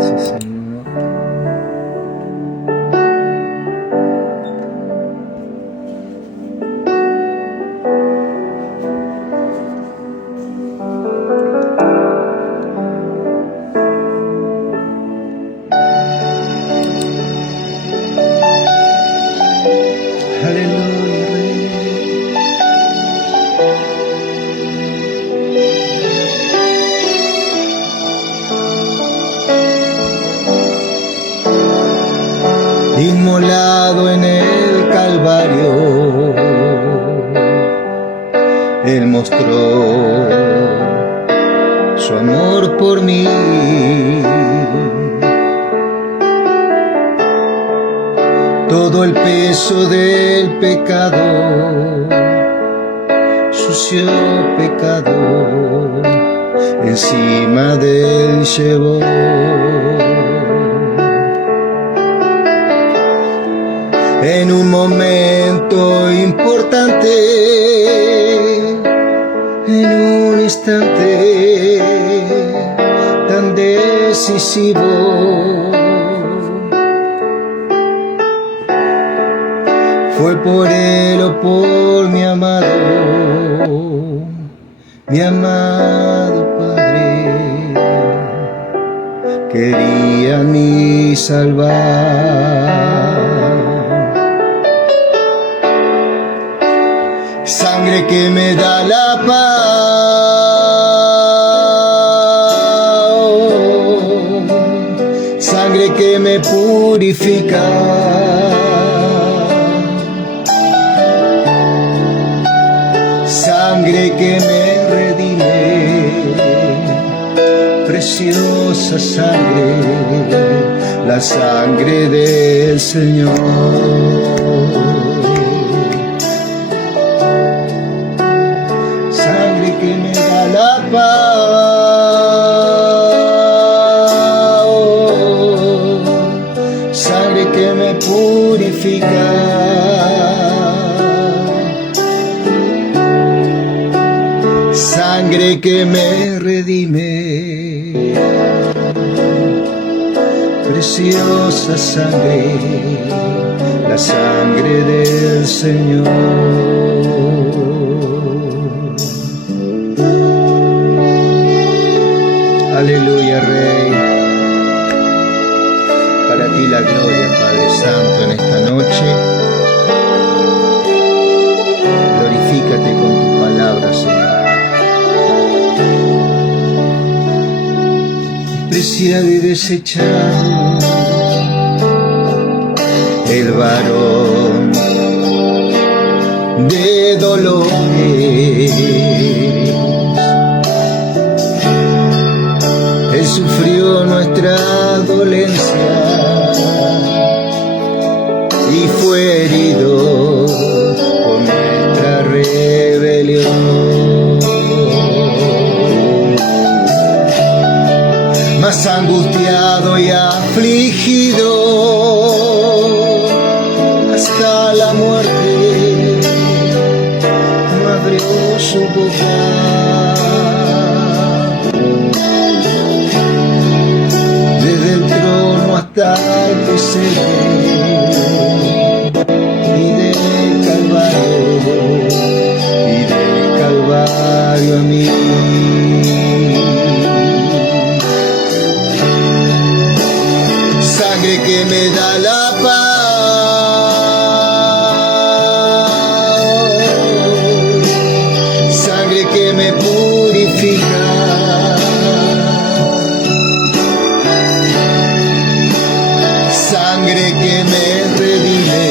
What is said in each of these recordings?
Sí, Señor. Aleluya, Rey. Inmolado en el Calvario, Él mostró su amor por mí. Todo el peso del pecado, sucio pecado, encima de Él llevó. En un momento importante, en un instante tan decisivo, fue por Él o por mi amado Padre, quería mi salvar. Sangre que me da la paz, sangre que me purifica, sangre que me redime, preciosa sangre, la sangre del Señor. Que me da la paz, sangre que me purifica, sangre que me redime, preciosa sangre, la sangre del Señor. Aleluya, Rey. Para ti la gloria, Padre Santo, en esta noche. Glorifícate con tu palabra, Señor. Despreciado y desechado, el varón de dolores, Él sufrió nuestra dolencia y fue herido por nuestra rebelión. Mas angustiado y afligido hasta la muerte, no abrió su boca. Hasta el pesebre y del Calvario a mí. Sangre que me da la paz, sangre que me purifica, sangre que me redime,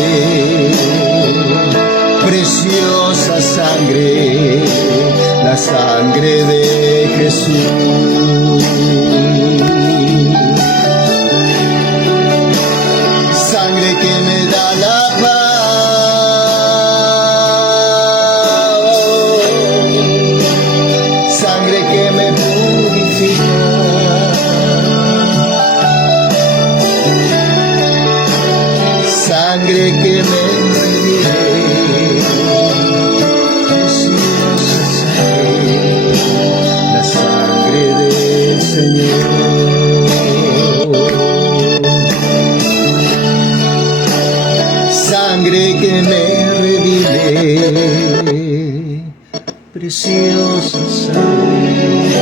preciosa sangre, la sangre de Jesús. Sangre que me da la paz, sangre que me purifica, sangre que me redime, preciosa sangre, la sangre del Señor. que me redime, preciosa sangre,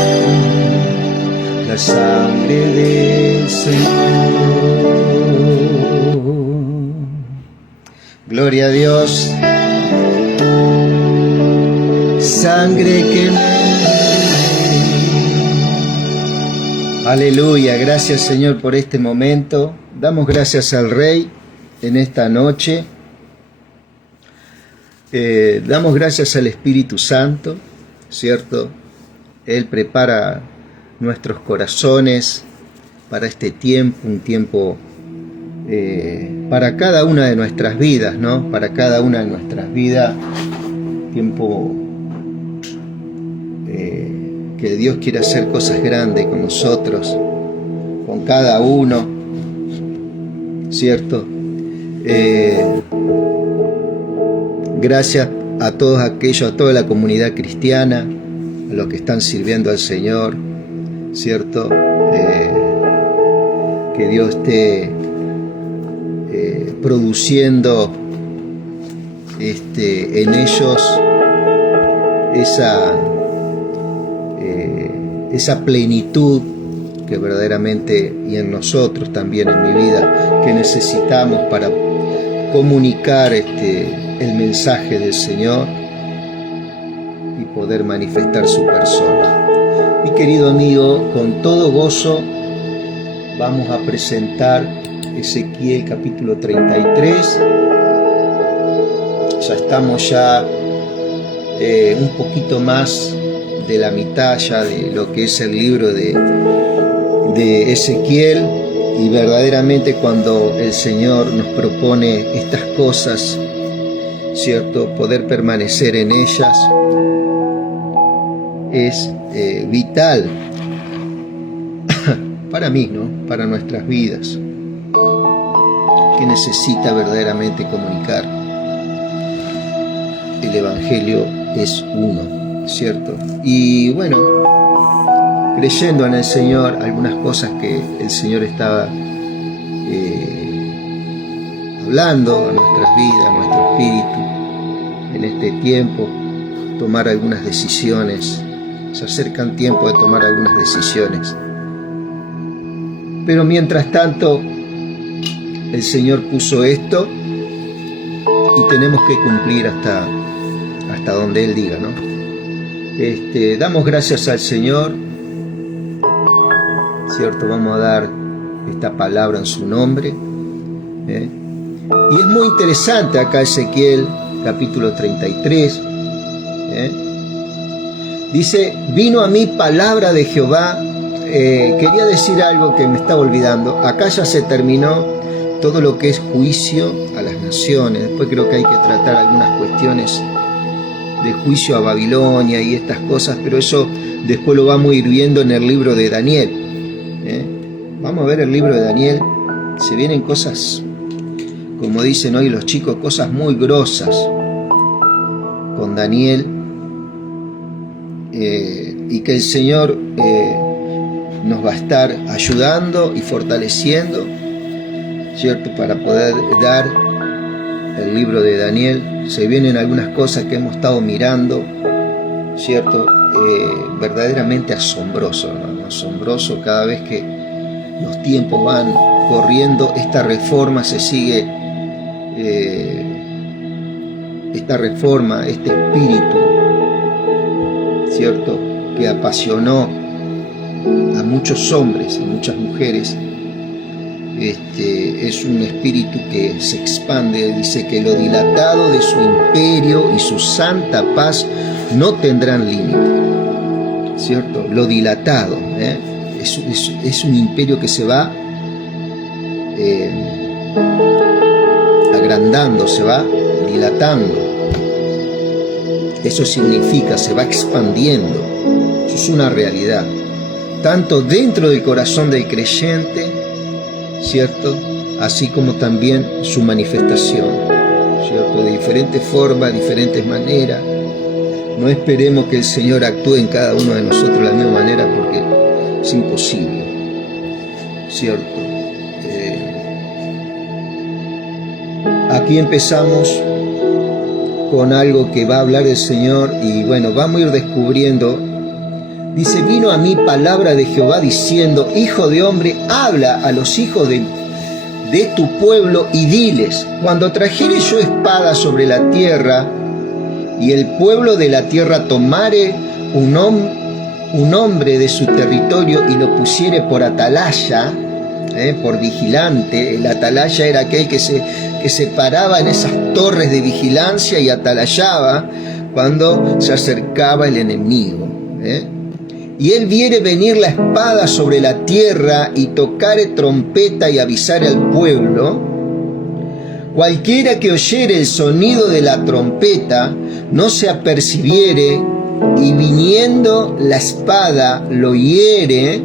la sangre del Señor. Gloria a Dios. Sangre que me... Aleluya, gracias Señor por este momento. Damos gracias al Rey en esta noche. Damos gracias al Espíritu Santo, ¿cierto? Él prepara nuestros corazones para este tiempo, un tiempo para cada una de nuestras vidas, ¿no? Para cada una de nuestras vidas, tiempo que Dios quiere hacer cosas grandes con nosotros, con cada uno, ¿cierto? Gracias a todos aquellos, a toda la comunidad cristiana, a los que están sirviendo al Señor, ¿cierto? Que Dios esté produciendo en ellos esa plenitud que verdaderamente, y en nosotros también, en mi vida, que necesitamos para comunicar el mensaje del Señor y poder manifestar su persona. Mi querido amigo, con todo gozo vamos a presentar Ezequiel capítulo 33. Ya estamos un poquito más de la mitad ya de lo que es el libro de Ezequiel, y verdaderamente cuando el Señor nos propone estas cosas, ¿cierto? Poder permanecer en ellas es vital para mí, ¿no? Para nuestras vidas, que necesita verdaderamente comunicar. El Evangelio es uno, ¿cierto? Y bueno, creyendo en el Señor, algunas cosas que el Señor estaba hablando a nuestras vidas, a nuestro espíritu, en este tiempo, tomar algunas decisiones. Se acercan tiempo de tomar algunas decisiones. Pero mientras tanto, el Señor puso esto y tenemos que cumplir hasta donde Él diga, ¿no? Damos gracias al Señor, ¿cierto? Vamos a dar esta palabra en su nombre. Y es muy interesante acá Ezequiel capítulo 33. Dice, vino a mí palabra de Jehová. Quería decir algo que me estaba olvidando. Acá ya se terminó todo lo que es juicio a las naciones. Después creo que hay que tratar algunas cuestiones de juicio a Babilonia y estas cosas, pero eso después lo vamos a ir viendo en el libro de Daniel. Vamos a ver el libro de Daniel. Se vienen cosas, como dicen hoy los chicos, cosas muy grosas con Daniel, y que el Señor nos va a estar ayudando y fortaleciendo, ¿cierto? Para poder dar el libro de Daniel. Se vienen algunas cosas que hemos estado mirando, ¿cierto? Verdaderamente asombroso, ¿no? Asombroso cada vez que los tiempos van corriendo. Esta reforma se sigue, esta reforma, este espíritu, ¿cierto? Que apasionó a muchos hombres, a muchas mujeres. Es un espíritu que se expande. Dice que lo dilatado de su imperio y su santa paz no tendrán límite, ¿cierto? Lo dilatado, es un imperio que se va agrandando, se va dilatando. Eso significa, se va expandiendo. Eso es una realidad, tanto dentro del corazón del creyente, ¿cierto? Así como también su manifestación, ¿cierto? De diferentes formas, diferentes maneras. No esperemos que el Señor actúe en cada uno de nosotros de la misma manera, porque es imposible, ¿cierto? Aquí empezamos con algo que va a hablar el Señor y bueno, vamos a ir descubriendo. Dice, vino a mí palabra de Jehová diciendo, hijo de hombre, habla a los hijos de tu pueblo y diles, cuando trajere yo espada sobre la tierra y el pueblo de la tierra tomare un hombre de su territorio y lo pusiere por atalaya, por vigilante. El atalaya era aquel que se paraba en esas torres de vigilancia y atalayaba cuando se acercaba el enemigo. Y él viere venir la espada sobre la tierra y tocare trompeta y avisare al pueblo. Cualquiera que oyere el sonido de la trompeta no se apercibiere y viniendo la espada lo hiere,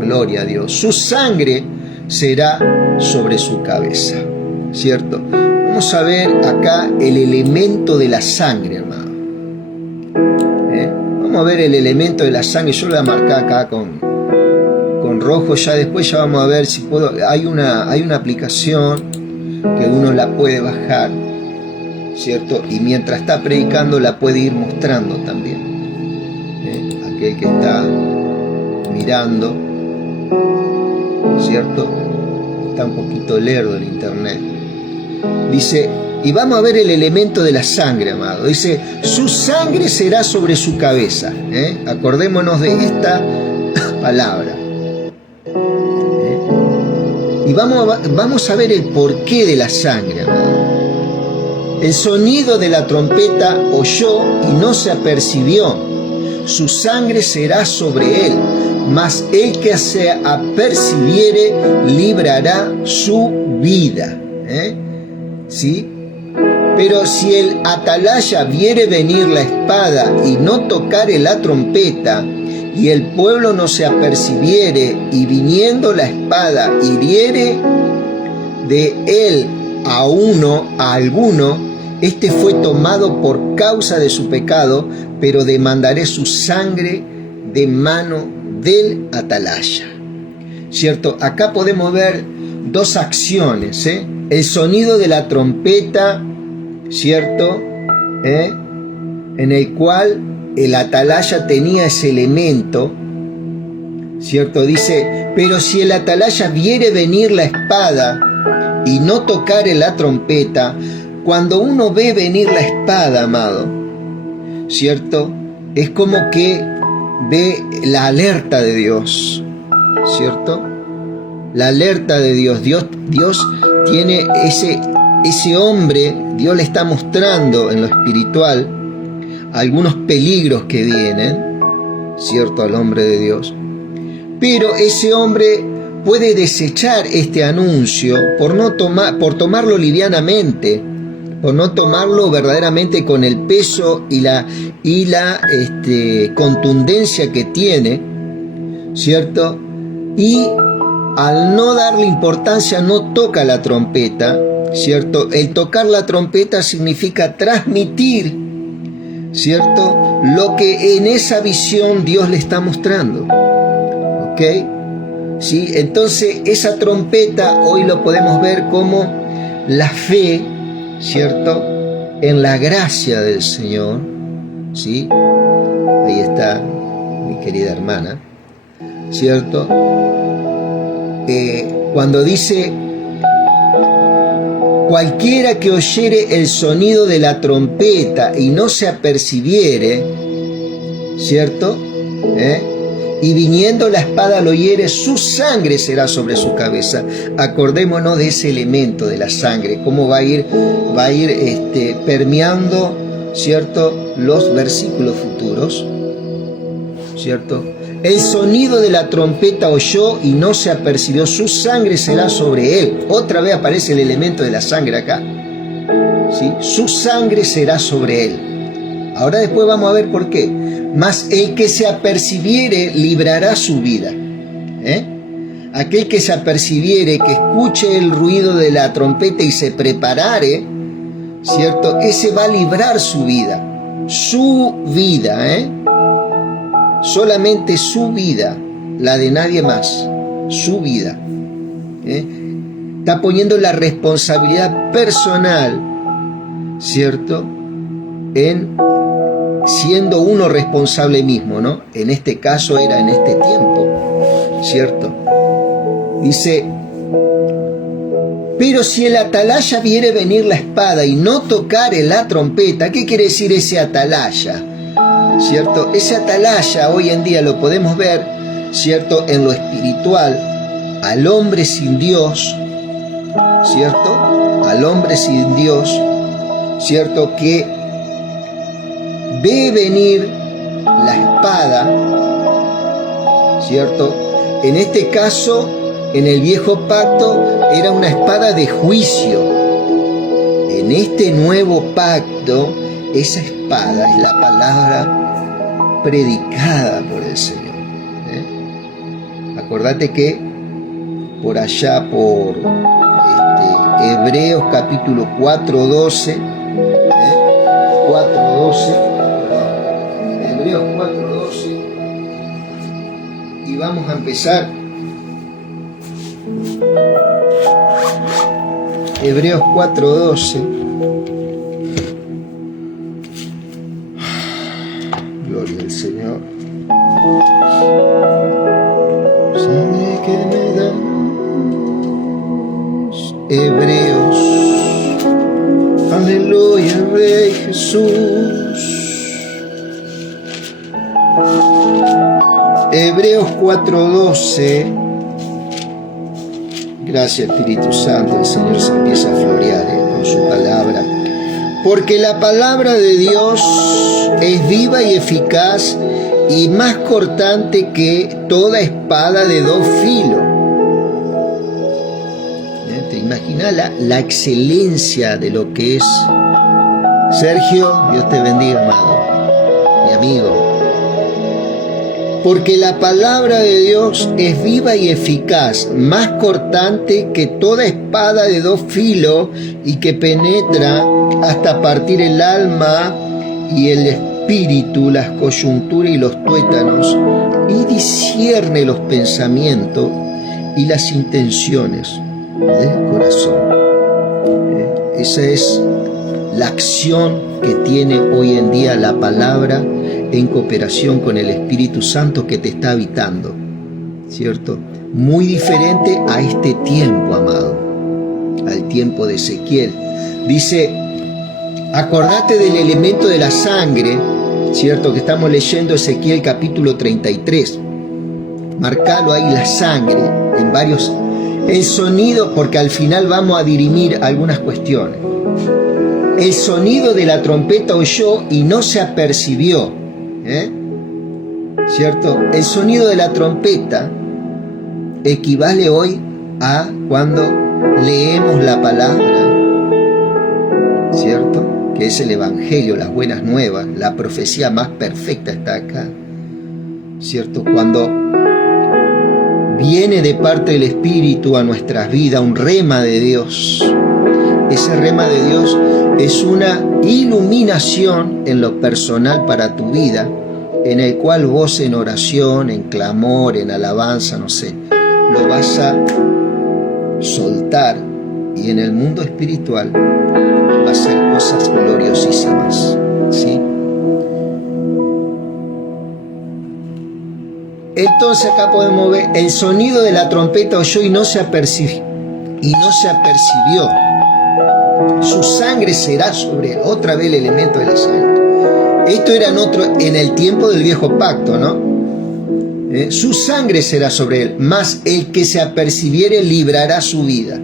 gloria a Dios, su sangre será sobre su cabeza, ¿cierto? Vamos a ver acá el elemento de la sangre, hermano. Vamos a ver el elemento de la sangre. Yo lo voy a marcar acá con rojo. Ya después ya vamos a ver si puedo. Hay una aplicación que uno la puede bajar, ¿cierto? Y mientras está predicando la puede ir mostrando también. Aquel que está mirando, ¿cierto? Está un poquito lerdo el internet. Dice, y vamos a ver el elemento de la sangre, amado. Dice, su sangre será sobre su cabeza. Acordémonos de esta palabra. Y vamos a ver el porqué de la sangre, amado. El sonido de la trompeta oyó y no se apercibió. Su sangre será sobre él, mas el que se apercibiere librará su vida. ¿Sí? Pero si el atalaya viere venir la espada y no tocare la trompeta, y el pueblo no se apercibiere, y viniendo la espada hiriere de él a alguno, este fue tomado por causa de su pecado, pero demandaré su sangre de mano del atalaya. ¿Cierto? Acá podemos ver dos acciones, el sonido de la trompeta, ¿cierto? En el cual el atalaya tenía ese elemento, ¿cierto? Dice, pero si el atalaya viere venir la espada y no tocare la trompeta, cuando uno ve venir la espada, amado, ¿cierto? Es como que ve la alerta de Dios, ¿cierto? La alerta de Dios. Dios tiene ese hombre, Dios le está mostrando en lo espiritual algunos peligros que vienen, ¿cierto? Al hombre de Dios. Pero ese hombre puede desechar este anuncio por tomarlo livianamente, por no tomarlo verdaderamente con el peso y la contundencia que tiene, ¿cierto? Y al no darle importancia, no toca la trompeta, ¿cierto? El tocar la trompeta significa transmitir, ¿cierto? Lo que en esa visión Dios le está mostrando, ¿ok? ¿Sí? Entonces esa trompeta hoy lo podemos ver como la fe, ¿cierto? En la gracia del Señor, ¿sí? Ahí está mi querida hermana, ¿cierto? Cuando dice, cualquiera que oyere el sonido de la trompeta y no se apercibiere, ¿cierto? Y viniendo la espada lo hiere, su sangre será sobre su cabeza. Acordémonos de ese elemento de la sangre, cómo va a ir permeando, ¿cierto? Los versículos futuros, ¿cierto? El sonido de la trompeta oyó y no se apercibió, su sangre será sobre él. Otra vez aparece el elemento de la sangre acá, ¿sí? Su sangre será sobre él. Ahora después vamos a ver por qué. Mas el que se apercibiere librará su vida. Aquel que se apercibiere, que escuche el ruido de la trompeta y se preparare, ¿cierto? Ese va a librar su vida. Su vida, solamente su vida, la de nadie más, su vida. está poniendo la responsabilidad personal, ¿cierto?, en siendo uno responsable mismo, ¿no? En este caso era en este tiempo, ¿cierto? Dice, pero si el atalaya viere venir la espada y no tocare la trompeta, ¿qué quiere decir ese atalaya? ¿Cierto? Ese atalaya hoy en día lo podemos ver, ¿cierto?, en lo espiritual, al hombre sin Dios, ¿cierto? Al hombre sin Dios, ¿cierto?, que ve venir la espada, ¿cierto? En este caso, en el viejo pacto, era una espada de juicio. En este nuevo pacto, esa espada es la palabra predicada por el Señor. Acordate que por allá, por Hebreos capítulo 4:12, 4:12, Hebreos 4:12, y vamos a empezar. Hebreos 4:12. Gloria al Señor. Sangre que me das. Hebreos. Aleluya, Rey Jesús. Hebreos 4:12. Gracias, Espíritu Santo. El Señor se empieza a florear con su palabra. Porque la palabra de Dios es viva y eficaz y más cortante que toda espada de dos filos. ¿Te imaginas la excelencia de lo que es? Sergio, Dios te bendiga, amado, mi amigo. Porque la palabra de Dios es viva y eficaz, más cortante que toda espada de dos filos y que penetra hasta partir el alma y el espíritu, las coyunturas y los tuétanos, y discierne los pensamientos y las intenciones del corazón. Esa es la acción que tiene hoy en día la palabra en cooperación con el Espíritu Santo que te está habitando, ¿cierto? Muy diferente a este tiempo, amado, al tiempo de Ezequiel. Dice, acordate del elemento de la sangre, ¿cierto? Que estamos leyendo Ezequiel capítulo 33. Marcalo ahí, la sangre, en varios, el sonido, porque al final vamos a dirimir algunas cuestiones. El sonido de la trompeta oyó y no se apercibió. ¿Cierto? El sonido de la trompeta equivale hoy a cuando leemos la palabra, ¿cierto? Que es el Evangelio, las buenas nuevas, la profecía más perfecta está acá, ¿cierto? Cuando viene de parte del Espíritu a nuestras vidas un rema de Dios. Ese rema de Dios es una iluminación en lo personal para tu vida, en el cual vos en oración, en clamor, en alabanza, no sé, lo vas a soltar, y en el mundo espiritual va a ser cosas gloriosísimas, ¿sí? Entonces acá podemos ver el sonido de la trompeta oyó y no se apercibió. Su sangre será sobre él. Otra vez el elemento de la sangre. Esto era en el tiempo del viejo pacto, ¿no? Su sangre será sobre él, mas el que se apercibiere librará su vida.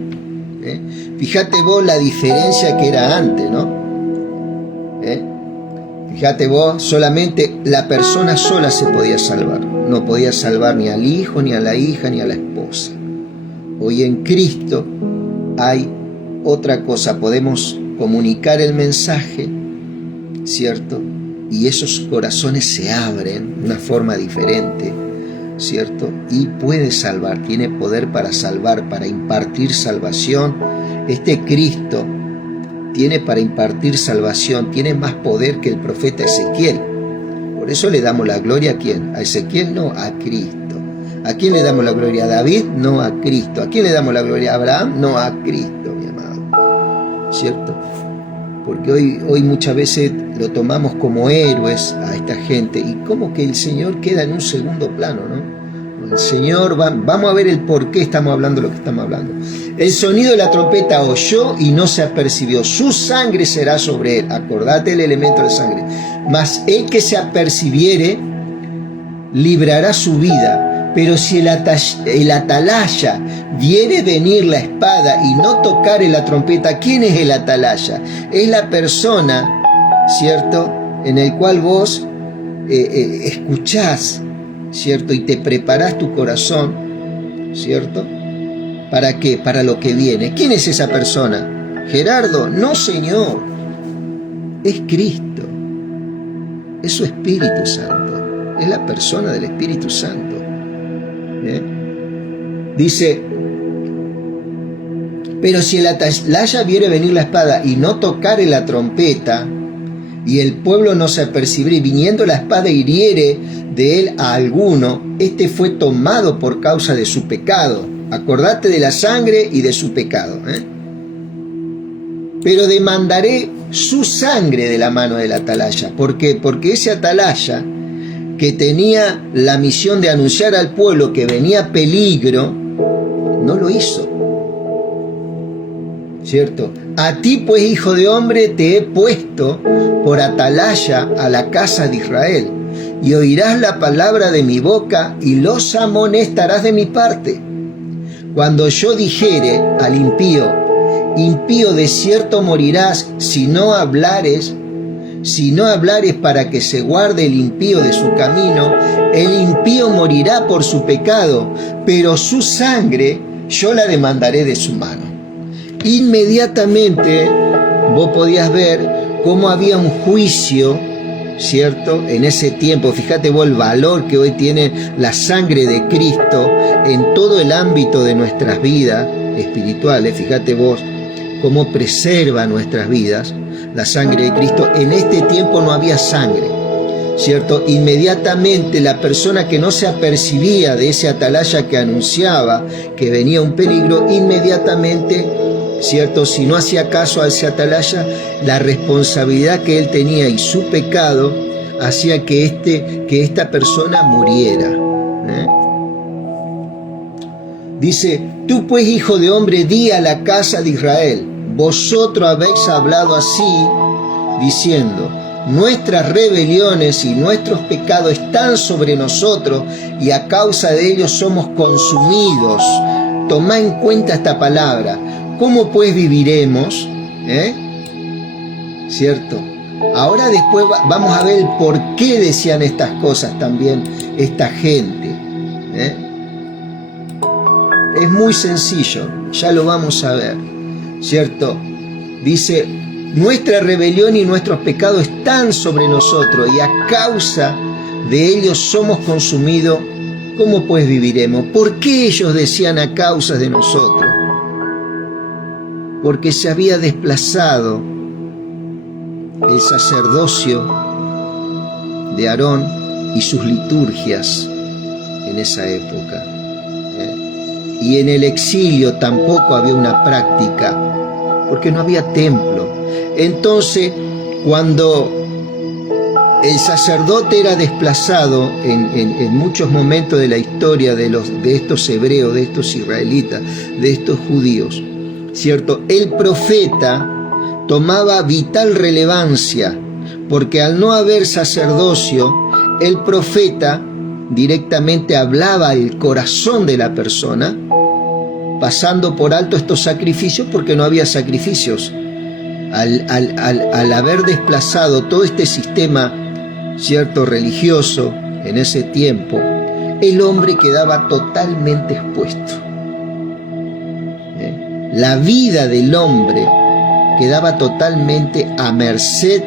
Fíjate vos la diferencia que era antes, ¿no? Fíjate vos, solamente la persona sola se podía salvar. No podía salvar ni al hijo, ni a la hija, ni a la esposa. Hoy en Cristo hay otra cosa, podemos comunicar el mensaje, ¿cierto? Y esos corazones se abren de una forma diferente, ¿cierto? Y puede salvar, tiene poder para salvar, para impartir salvación. Este Cristo tiene para impartir salvación, tiene más poder que el profeta Ezequiel. Por eso le damos la gloria a ¿quién? A Ezequiel, no, a Cristo. ¿A quién le damos la gloria? ¿A David? No, a Cristo. ¿A quién le damos la gloria? ¿A Abraham? No, a Cristo, mi amado. ¿Cierto? Porque hoy muchas veces lo tomamos como héroes a esta gente y como que el Señor queda en un segundo plano, ¿no? El Señor, vamos a ver el por qué estamos hablando lo que estamos hablando. El sonido de la trompeta oyó y no se apercibió. Su sangre será sobre él. Acordate el elemento de sangre. Mas el que se apercibiere librará su vida. Pero si el atalaya viere venir la espada y no tocare la trompeta, ¿quién es el atalaya? Es la persona, ¿cierto?, en el cual vos escuchás, ¿cierto? Y te preparás tu corazón, ¿cierto? ¿Para qué? Para lo que viene. ¿Quién es esa persona? Gerardo, no, Señor. Es Cristo. Es su Espíritu Santo. Es la persona del Espíritu Santo. Dice, pero si el atalaya viere venir la espada y no tocare la trompeta, y el pueblo no se apercibiere, viniendo la espada hiriere de él a alguno, este fue tomado por causa de su pecado. Acordate de la sangre y de su pecado. Pero demandaré su sangre de la mano del atalaya. ¿Por qué? Porque ese atalaya, que tenía la misión de anunciar al pueblo que venía peligro, no lo hizo. ¿Cierto? A ti, pues, hijo de hombre, te he puesto por atalaya a la casa de Israel, y oirás la palabra de mi boca, y los amonestarás de mi parte. Cuando yo dijere al impío, impío, de cierto morirás, si no hablares para que se guarde el impío de su camino, el impío morirá por su pecado, pero su sangre yo la demandaré de su mano. Inmediatamente vos podías ver cómo había un juicio, ¿cierto? En ese tiempo, fíjate vos el valor que hoy tiene la sangre de Cristo en todo el ámbito de nuestras vidas espirituales. Fíjate vos cómo preserva nuestras vidas la sangre de Cristo. En este tiempo no había sangre, ¿cierto? Inmediatamente la persona que no se apercibía de ese atalaya que anunciaba que venía un peligro, inmediatamente, ¿cierto?, si no hacía caso a ese atalaya, la responsabilidad que él tenía y su pecado hacía que esta persona muriera. Dice, tú pues, hijo de hombre, di a la casa de Israel, vosotros habéis hablado así, diciendo, nuestras rebeliones y nuestros pecados están sobre nosotros y a causa de ellos somos consumidos. Tomá en cuenta esta palabra. ¿Cómo pues viviremos? ¿Cierto? Ahora después vamos a ver el por qué decían estas cosas también esta gente. Es muy sencillo, ya lo vamos a ver, ¿cierto? Dice, nuestra rebelión y nuestros pecados están sobre nosotros y a causa de ellos somos consumidos. ¿Cómo pues viviremos? ¿Por qué ellos decían a causa de nosotros? Porque se había desplazado el sacerdocio de Aarón y sus liturgias en esa época. Y en el exilio tampoco había una práctica, porque no había templo. Entonces, cuando el sacerdote era desplazado en muchos momentos de la historia de estos hebreos, de estos israelitas, de estos judíos, ¿cierto?, el profeta tomaba vital relevancia, porque al no haber sacerdocio, el profeta directamente hablaba al corazón de la persona, pasando por alto estos sacrificios, porque no había sacrificios. Al haber desplazado todo este sistema, ¿cierto?, religioso en ese tiempo, el hombre quedaba totalmente expuesto. La vida del hombre quedaba totalmente a merced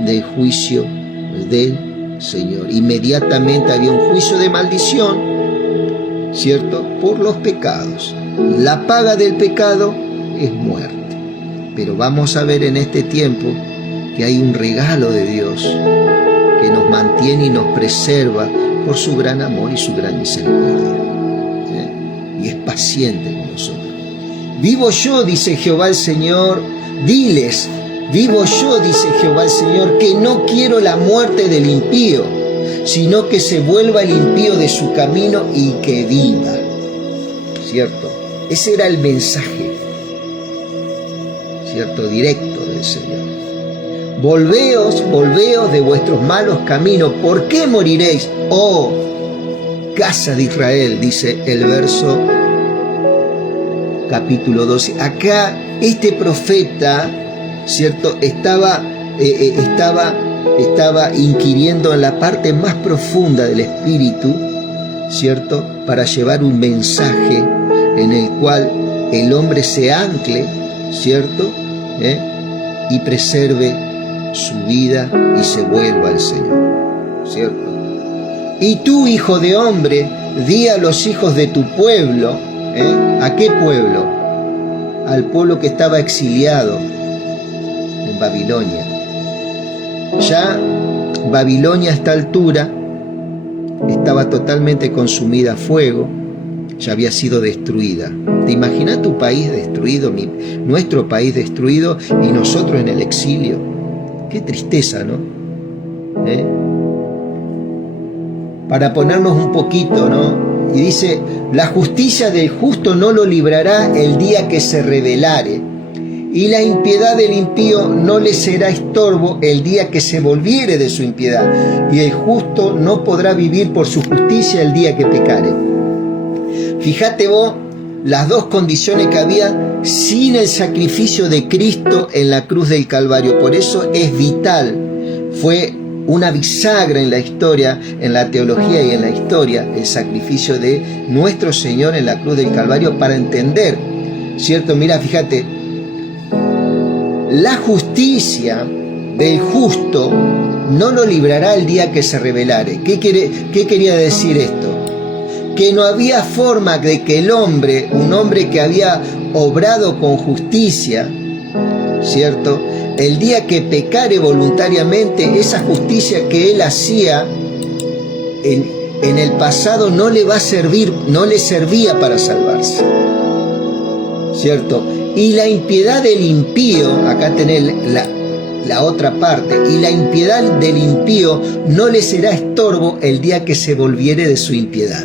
del juicio del Señor. Inmediatamente había un juicio de maldición, ¿cierto?, por los pecados. La paga del pecado es muerte. Pero vamos a ver en este tiempo que hay un regalo de Dios que nos mantiene y nos preserva por su gran amor y su gran misericordia. y es paciente con nosotros. Vivo yo, dice Jehová el Señor, diles, vivo yo, dice Jehová el Señor, que no quiero la muerte del impío, sino que se vuelva el impío de su camino y que viva. ¿Cierto? Ese era el mensaje, ¿cierto? Directo del Señor. Volveos, volveos de vuestros malos caminos. ¿Por qué moriréis, oh casa de Israel? Dice el verso capítulo 12. Acá este profeta, ¿cierto? Estaba inquiriendo en la parte más profunda del espíritu, ¿cierto? Para llevar un mensaje en el cual el hombre se ancle, ¿cierto? Y preserve su vida y se vuelva al Señor, ¿cierto? Y tú, hijo de hombre, di a los hijos de tu pueblo, ¿a qué pueblo? Al pueblo que estaba exiliado en Babilonia. Ya Babilonia a esta altura estaba totalmente consumida a fuego, ya había sido destruida. ¿Te imaginas tu país destruido, nuestro país destruido y nosotros en el exilio? Qué tristeza, ¿no? Para ponernos un poquito, ¿no? Y dice, la justicia del justo no lo librará el día que se rebelare, y la impiedad del impío no le será estorbo el día que se volviere de su impiedad, y el justo no podrá vivir por su justicia el día que pecare. Fíjate vos las dos condiciones que había sin el sacrificio de Cristo en la cruz del Calvario. Por eso es vital, fue una bisagra en la historia, en la teología y en la historia, el sacrificio de nuestro Señor en la cruz del Calvario para entender, ¿cierto? Mira, fíjate, la justicia del justo no lo librará el día que se rebelare. ¿Qué quería decir esto? Que no había forma de que el hombre, un hombre que había obrado con justicia, ¿cierto? El día que pecare voluntariamente, esa justicia que él hacía en el pasado no le va a servir, no le servía para salvarse, ¿cierto? Y la impiedad del impío, acá tenés la otra parte, y la impiedad del impío no le será estorbo el día que se volviere de su impiedad.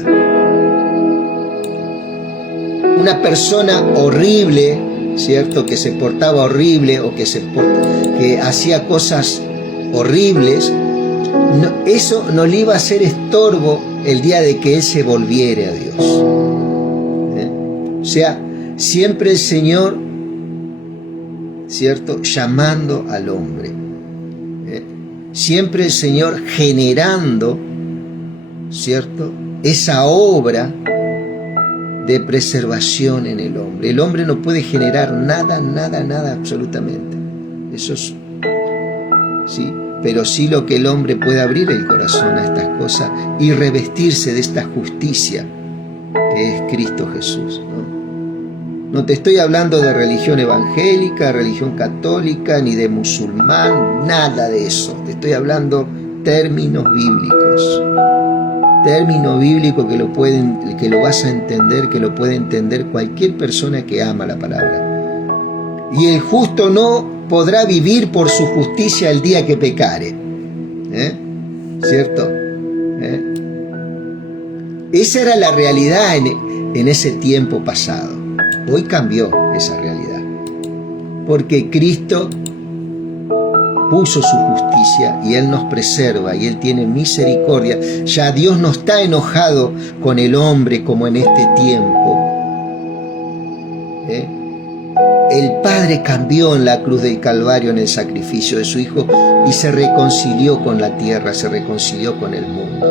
Una persona horrible, ¿cierto? Que se portaba horrible o que hacía cosas horribles, eso no le iba a ser estorbo el día de que él se volviere a Dios. O sea, siempre el Señor, ¿cierto? Llamando al hombre. Siempre el Señor generando, ¿cierto? Esa obra de preservación en el hombre. El hombre no puede generar nada, absolutamente. Eso es, ¿sí? Pero sí lo que el hombre puede abrir el corazón a estas cosas y revestirse de esta justicia que es Cristo Jesús, ¿no? No te estoy hablando de religión evangélica, religión católica, ni de musulmán, nada de eso. Te estoy hablando términos bíblicos. Término bíblico que lo vas a entender, que lo puede entender cualquier persona que ama la palabra. Y el justo no podrá vivir por su justicia el día que pecare. ¿Cierto? Esa era la realidad en ese tiempo pasado. Hoy cambió esa realidad. Porque Cristo puso su justicia y Él nos preserva y Él tiene misericordia. Ya Dios no está enojado con el hombre como en este tiempo. El Padre cambió en la cruz del Calvario en el sacrificio de su Hijo y se reconcilió con la tierra, se reconcilió con el mundo.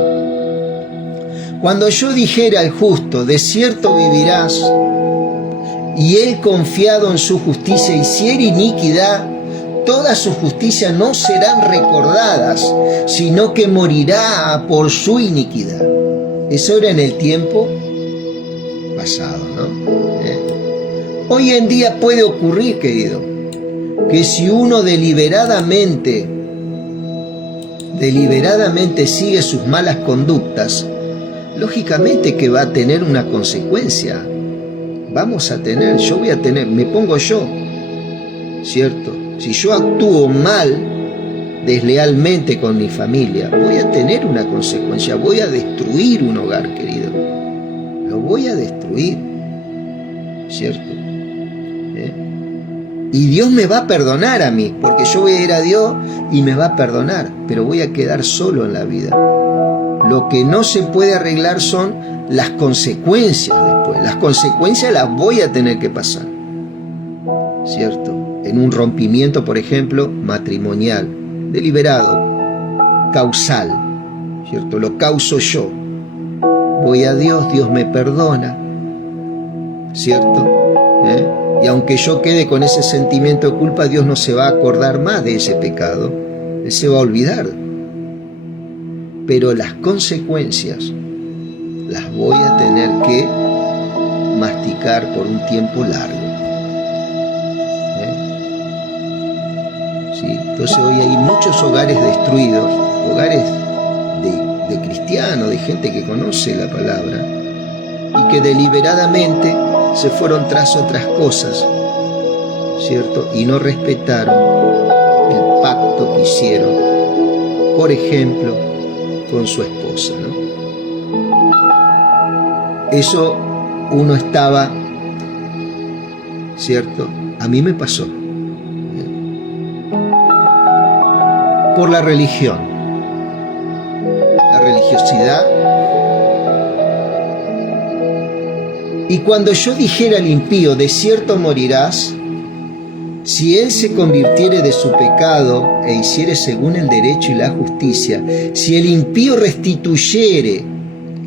Cuando yo dijera al justo, de cierto vivirás, y él confiado en su justicia hiciera iniquidad, todas sus justicias no serán recordadas, sino que morirá por su iniquidad. Eso era en el tiempo pasado, ¿no? Hoy en día puede ocurrir, querido, que si uno deliberadamente sigue sus malas conductas, lógicamente que va a tener una consecuencia yo voy a tener, me pongo yo, ¿cierto? Si yo actúo mal, deslealmente con mi familia, voy a tener una consecuencia, voy a destruir un hogar, querido. Lo voy a destruir, ¿cierto? Y Dios me va a perdonar a mí, porque yo voy a ir a Dios y me va a perdonar, pero voy a quedar solo en la vida. Lo que no se puede arreglar son las consecuencias después. Las consecuencias las voy a tener que pasar, ¿cierto? En un rompimiento, por ejemplo, matrimonial, deliberado, causal, ¿cierto? Lo causo yo. Voy a Dios, Dios me perdona, ¿cierto? Y aunque yo quede con ese sentimiento de culpa, Dios no se va a acordar más de ese pecado. Él se va a olvidar. Pero las consecuencias las voy a tener que masticar por un tiempo largo. ¿Sí? Entonces hoy hay muchos hogares destruidos, hogares de cristianos, de gente que conoce la palabra y que deliberadamente se fueron tras otras cosas, ¿cierto? Y no respetaron el pacto que hicieron, por ejemplo, con su esposa, ¿no? Eso uno estaba, ¿cierto? A mí me pasó. Por la religión, la religiosidad. Y cuando yo dijera al impío, de cierto morirás, si él se convirtiere de su pecado e hiciere según el derecho y la justicia, si el impío restituyere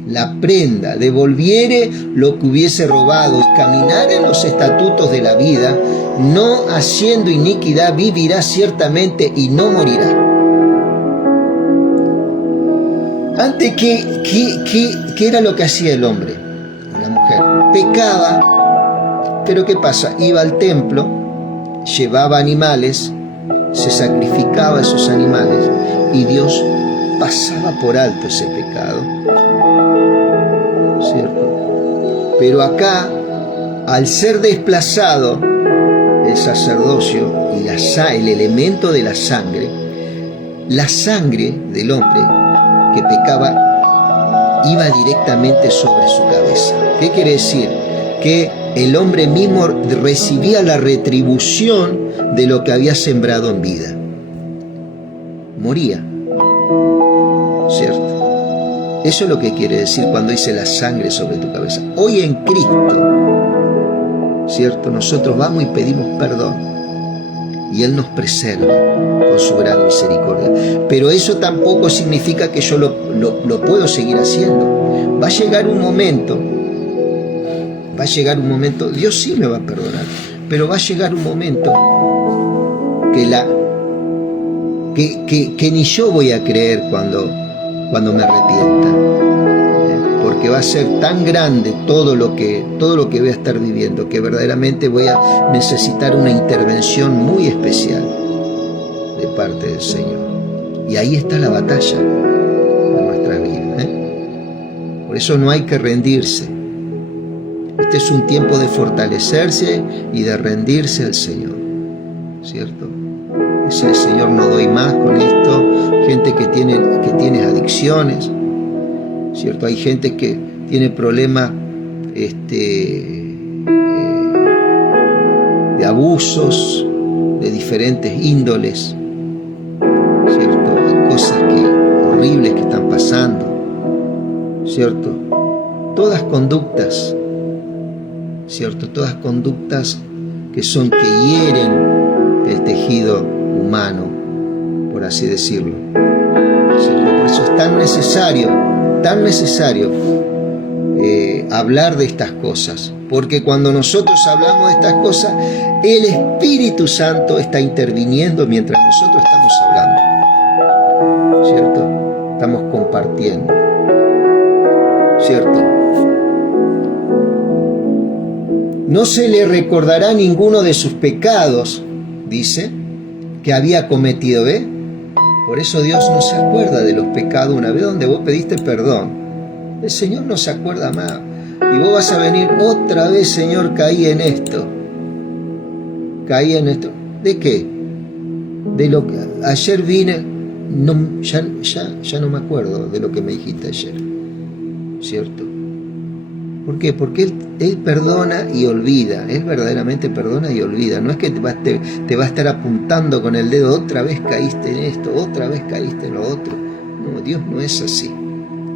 la prenda, devolviere lo que hubiese robado y caminare en los estatutos de la vida, no haciendo iniquidad, vivirá ciertamente y no morirá. Antes, ¿qué era lo que hacía el hombre? La mujer pecaba, pero ¿qué pasa? Iba al templo, llevaba animales, se sacrificaba a esos animales y Dios pasaba por alto ese pecado, ¿cierto? Pero acá, al ser desplazado el sacerdocio y el elemento de la sangre del hombre que pecaba iba directamente sobre su cabeza. ¿Qué quiere decir? Que el hombre mismo recibía la retribución de lo que había sembrado en vida. Moría, ¿cierto? Eso es lo que quiere decir cuando dice la sangre sobre tu cabeza. Hoy en Cristo, ¿cierto? Nosotros vamos y pedimos perdón y Él nos preserva con su gran misericordia. Pero eso tampoco significa que yo lo puedo seguir haciendo. Va a llegar un momento, Dios sí me va a perdonar, pero va a llegar un momento que ni yo voy a creer cuando me arrepienta, porque va a ser tan grande todo lo que voy a estar viviendo, que verdaderamente voy a necesitar una intervención muy especial de parte del Señor. Y ahí está la batalla de nuestra vida, Por eso no hay que rendirse. Este es un tiempo de fortalecerse y de rendirse al Señor, ¿cierto? Decirle, Señor, no doy más con esto. Gente que tiene adicciones, ¿cierto? Hay gente que tiene problemas de abusos de diferentes índoles, ¿cierto? Hay cosas horribles que están pasando, ¿cierto? Todas conductas, ¿cierto? Todas conductas que hieren el tejido humano, por así decirlo, ¿cierto? Por eso es tan necesario hablar de estas cosas, porque cuando nosotros hablamos de estas cosas, el Espíritu Santo está interviniendo mientras nosotros estamos hablando, ¿cierto? Estamos compartiendo, ¿cierto? No se le recordará ninguno de sus pecados, dice, que había cometido, ¿ve? Por eso Dios no se acuerda de los pecados una vez donde vos pediste perdón. El Señor no se acuerda más. Y vos vas a venir otra vez, Señor, caí en esto. Caí en esto. ¿De qué? De lo que ayer vine, no, ya no me acuerdo de lo que me dijiste ayer. ¿Cierto? ¿Por qué? Porque Él perdona y olvida. Él verdaderamente perdona y olvida. No es que te va a estar apuntando con el dedo, otra vez caíste en esto, otra vez caíste en lo otro. No, Dios no es así.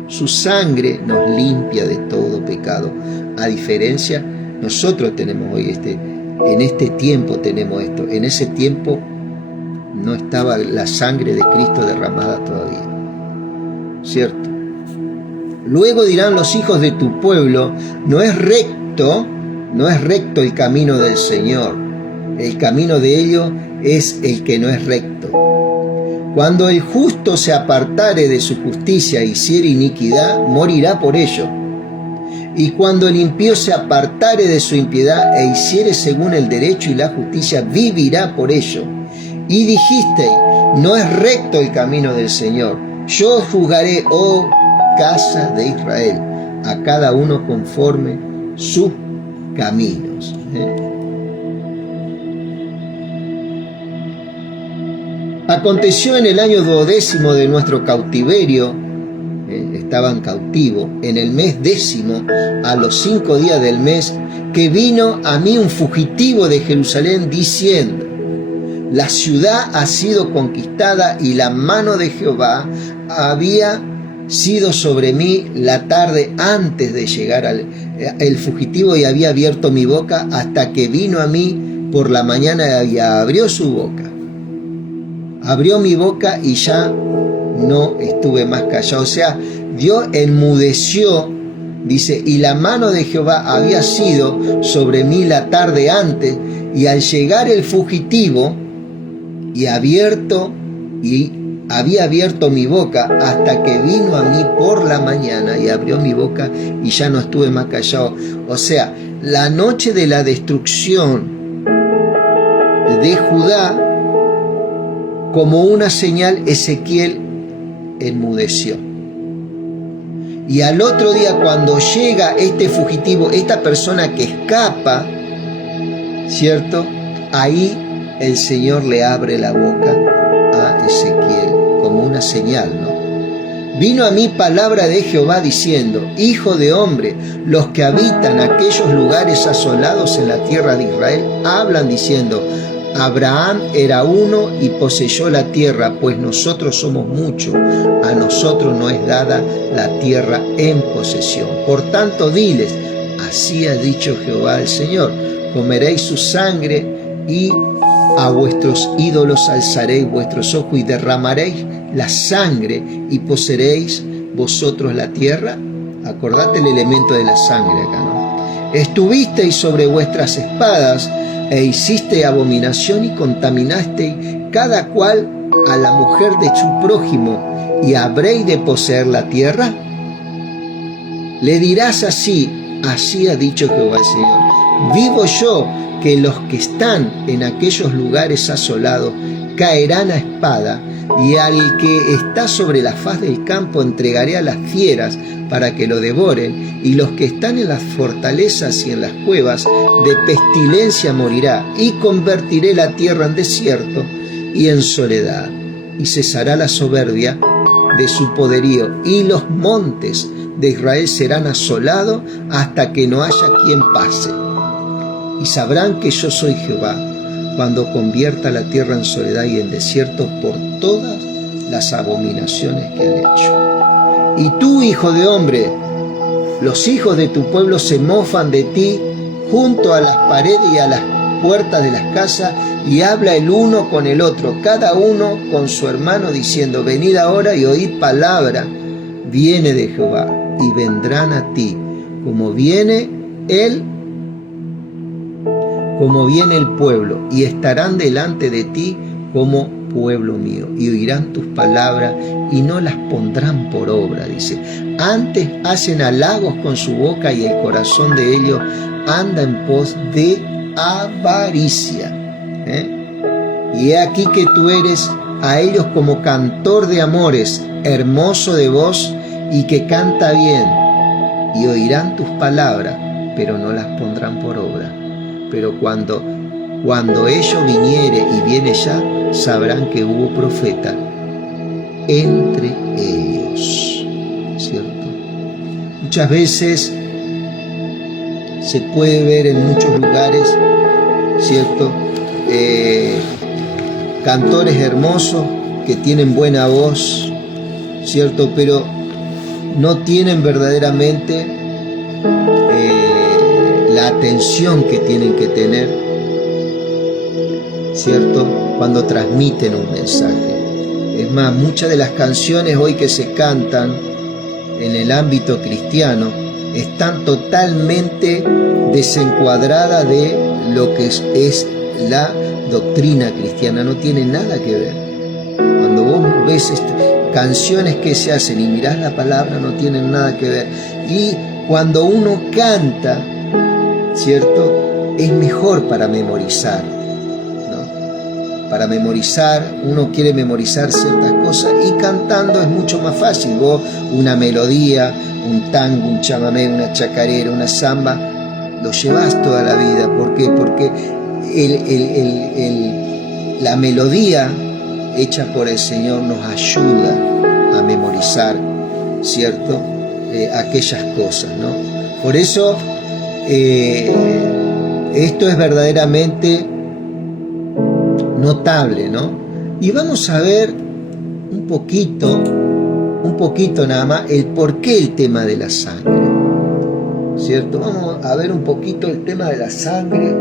Su sangre nos limpia de todo pecado. A diferencia, nosotros tenemos hoy en este tiempo tenemos esto. En ese tiempo no estaba la sangre de Cristo derramada todavía. ¿Cierto? Luego dirán los hijos de tu pueblo, no es recto el camino del Señor. El camino de ellos es el que no es recto. Cuando el justo se apartare de su justicia e hiciere iniquidad, morirá por ello. Y cuando el impío se apartare de su impiedad e hiciere según el derecho y la justicia, vivirá por ello. Y dijisteis, no es recto el camino del Señor. Yo juzgaré, oh casa de Israel, a cada uno conforme sus caminos. Aconteció en el año 12º de nuestro cautiverio, estaban cautivos, en el mes 10º, a los 5 días del mes, que vino a mí un fugitivo de Jerusalén diciendo, la ciudad ha sido conquistada y la mano de Jehová había sido sobre mí la tarde antes de llegar el fugitivo y había abierto mi boca hasta que vino a mí por la mañana y abrió su boca. Abrió mi boca y ya no estuve más callado. O sea, Dios enmudeció, dice, y la mano de Jehová había sido sobre mí la tarde antes, y al llegar el fugitivo y había abierto mi boca hasta que vino a mí por la mañana y abrió mi boca y ya no estuve más callado. O sea, la noche de la destrucción de Judá, como una señal, Ezequiel enmudeció. Y al otro día, cuando llega este fugitivo, esta persona que escapa, ¿cierto? Ahí el Señor le abre la boca a Ezequiel, como una señal, ¿no? Vino a mí palabra de Jehová diciendo, hijo de hombre, los que habitan aquellos lugares asolados en la tierra de Israel, hablan diciendo, Abraham era uno y poseyó la tierra, pues nosotros somos muchos, a nosotros no es dada la tierra en posesión. Por tanto, diles, así ha dicho Jehová el Señor, comeréis su sangre y a vuestros ídolos alzaréis vuestros ojos y derramaréis la sangre y poseeréis vosotros la tierra. Acordate el elemento de la sangre acá, ¿no? Estuvisteis sobre vuestras espadas e hiciste abominación y contaminasteis cada cual a la mujer de su prójimo, y habréis de poseer la tierra. Le dirás así, así ha dicho Jehová el Señor, vivo yo, que los que están en aquellos lugares asolados caerán a espada, y al que está sobre la faz del campo entregaré a las fieras para que lo devoren, y los que están en las fortalezas y en las cuevas de pestilencia morirá, y convertiré la tierra en desierto y en soledad, y cesará la soberbia de su poderío, y los montes de Israel serán asolados hasta que no haya quien pase. Y sabrán que yo soy Jehová, cuando convierta la tierra en soledad y en desierto por todas las abominaciones que han hecho. Y tú, hijo de hombre, los hijos de tu pueblo se mofan de ti junto a las paredes y a las puertas de las casas, y habla el uno con el otro, cada uno con su hermano, diciendo, venid ahora y oíd palabra, viene de Jehová, y vendrán a ti, como viene el pueblo, y estarán delante de ti como pueblo mío, y oirán tus palabras y no las pondrán por obra, dice. Antes hacen halagos con su boca, y el corazón de ellos anda en pos de avaricia. Y he aquí que tú eres a ellos como cantor de amores, hermoso de voz y que canta bien, y oirán tus palabras, pero no las pondrán por obra. Pero cuando ello viniere y viene ya, sabrán que hubo profeta entre ellos, ¿cierto? Muchas veces se puede ver en muchos lugares, ¿cierto? Cantores hermosos que tienen buena voz, ¿cierto? Pero no tienen verdaderamente la atención que tienen que tener, ¿cierto? Cuando transmiten un mensaje. Es más, muchas de las canciones hoy que se cantan en el ámbito cristiano están totalmente desencuadradas de lo que es la doctrina cristiana, no tiene nada que ver. Cuando vos ves canciones que se hacen y mirás la palabra, no tienen nada que ver. Y cuando uno canta, ¿cierto? Es mejor para memorizar, ¿no? Para memorizar, uno quiere memorizar ciertas cosas y cantando es mucho más fácil. Vos una melodía, un tango, un chamamé, una chacarera, una samba, lo llevas toda la vida. ¿Por qué? Porque la melodía hecha por el Señor nos ayuda a memorizar, ¿cierto? Aquellas cosas, ¿no? Por eso esto es verdaderamente notable, ¿no? Y vamos a ver un poquito nada más el por qué el tema de la sangre, ¿cierto? Vamos a ver un poquito el tema de la sangre.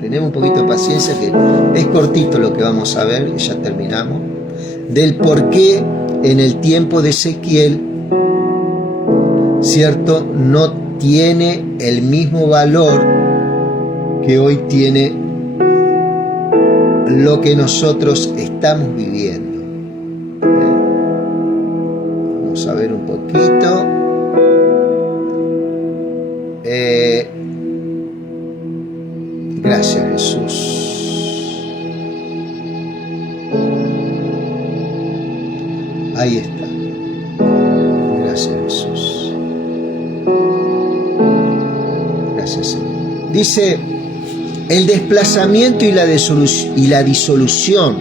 Tenemos un poquito de paciencia, que es cortito lo que vamos a ver, ya terminamos. Del por qué en el tiempo de Ezequiel, ¿cierto?, no tiene el mismo valor que hoy tiene lo que nosotros estamos viviendo. Vamos a ver un poquito. Gracias, Jesús. Ahí está. Gracias, Jesús. Gracias, Señor. Dice: el desplazamiento y la disolución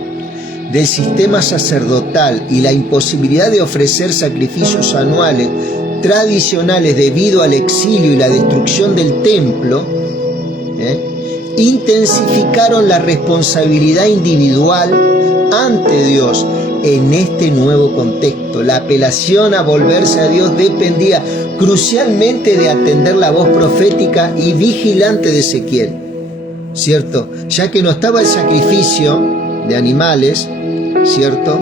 del sistema sacerdotal y la imposibilidad de ofrecer sacrificios anuales tradicionales debido al exilio y la destrucción del templo, intensificaron la responsabilidad individual ante Dios en este nuevo contexto. La apelación a volverse a Dios dependía crucialmente de atender la voz profética y vigilante de Ezequiel, ¿cierto? Ya que no estaba el sacrificio de animales, ¿cierto?,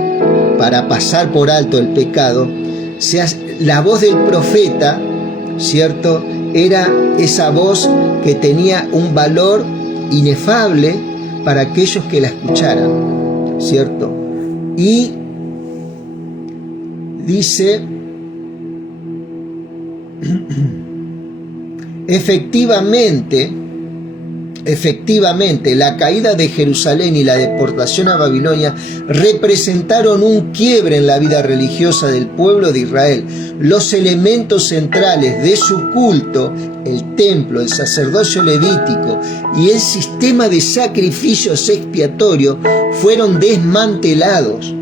para pasar por alto el pecado, la voz del profeta, ¿cierto?, era esa voz que tenía un valor inefable para aquellos que la escucharan, ¿cierto? Y dice: efectivamente, la caída de Jerusalén y la deportación a Babilonia representaron un quiebre en la vida religiosa del pueblo de Israel. Los elementos centrales de su culto, el templo, el sacerdocio levítico y el sistema de sacrificios expiatorios, fueron desmantelados.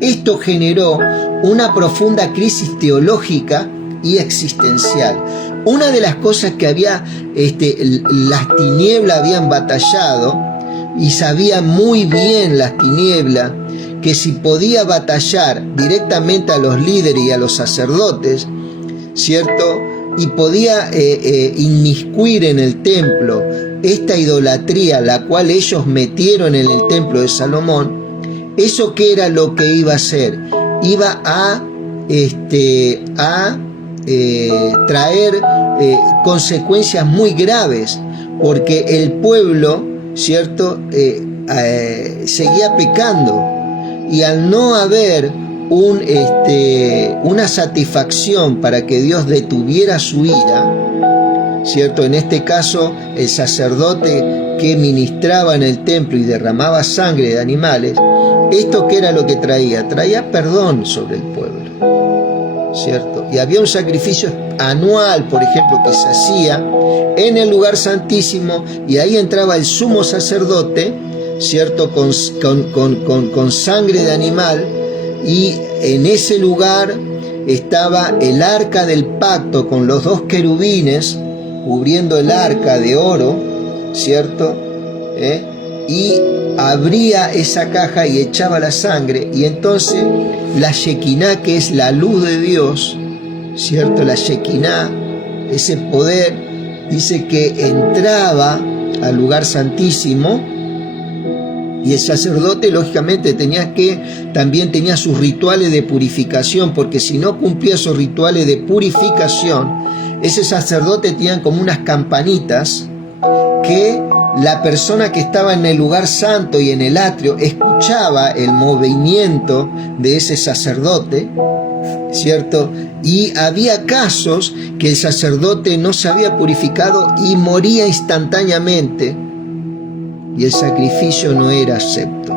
Esto generó una profunda crisis teológica y existencial. Una de las cosas que las tinieblas habían batallado, y sabía muy bien las tinieblas que si podía batallar directamente a los líderes y a los sacerdotes, ¿cierto?, y podía inmiscuir en el templo esta idolatría, la cual ellos metieron en el templo de Salomón, ¿eso qué era lo que iba a hacer? Iba a traer consecuencias muy graves, porque el pueblo, ¿cierto?, seguía pecando, y al no haber una satisfacción para que Dios detuviera su ira, ¿cierto?, en este caso el sacerdote que ministraba en el templo y derramaba sangre de animales, ¿esto qué era lo que traía? Traía perdón sobre el pueblo. ¿cierto? Y había un sacrificio anual, por ejemplo, que se hacía en el lugar santísimo, y ahí entraba el sumo sacerdote, ¿cierto? Con sangre de animal, y en ese lugar estaba el arca del pacto con los 2 querubines cubriendo el arca de oro, ¿cierto? Y abría esa caja y echaba la sangre, y entonces la Shekinah, que es la luz de Dios, ¿cierto? La Shekinah, ese poder, dice que entraba al lugar santísimo, y el sacerdote lógicamente también tenía sus rituales de purificación, porque si no cumplía esos rituales de purificación, ese sacerdote tenía como unas campanitas que la persona que estaba en el lugar santo y en el atrio escuchaba el movimiento de ese sacerdote, ¿cierto? Y había casos que el sacerdote no se había purificado y moría instantáneamente, y el sacrificio no era acepto.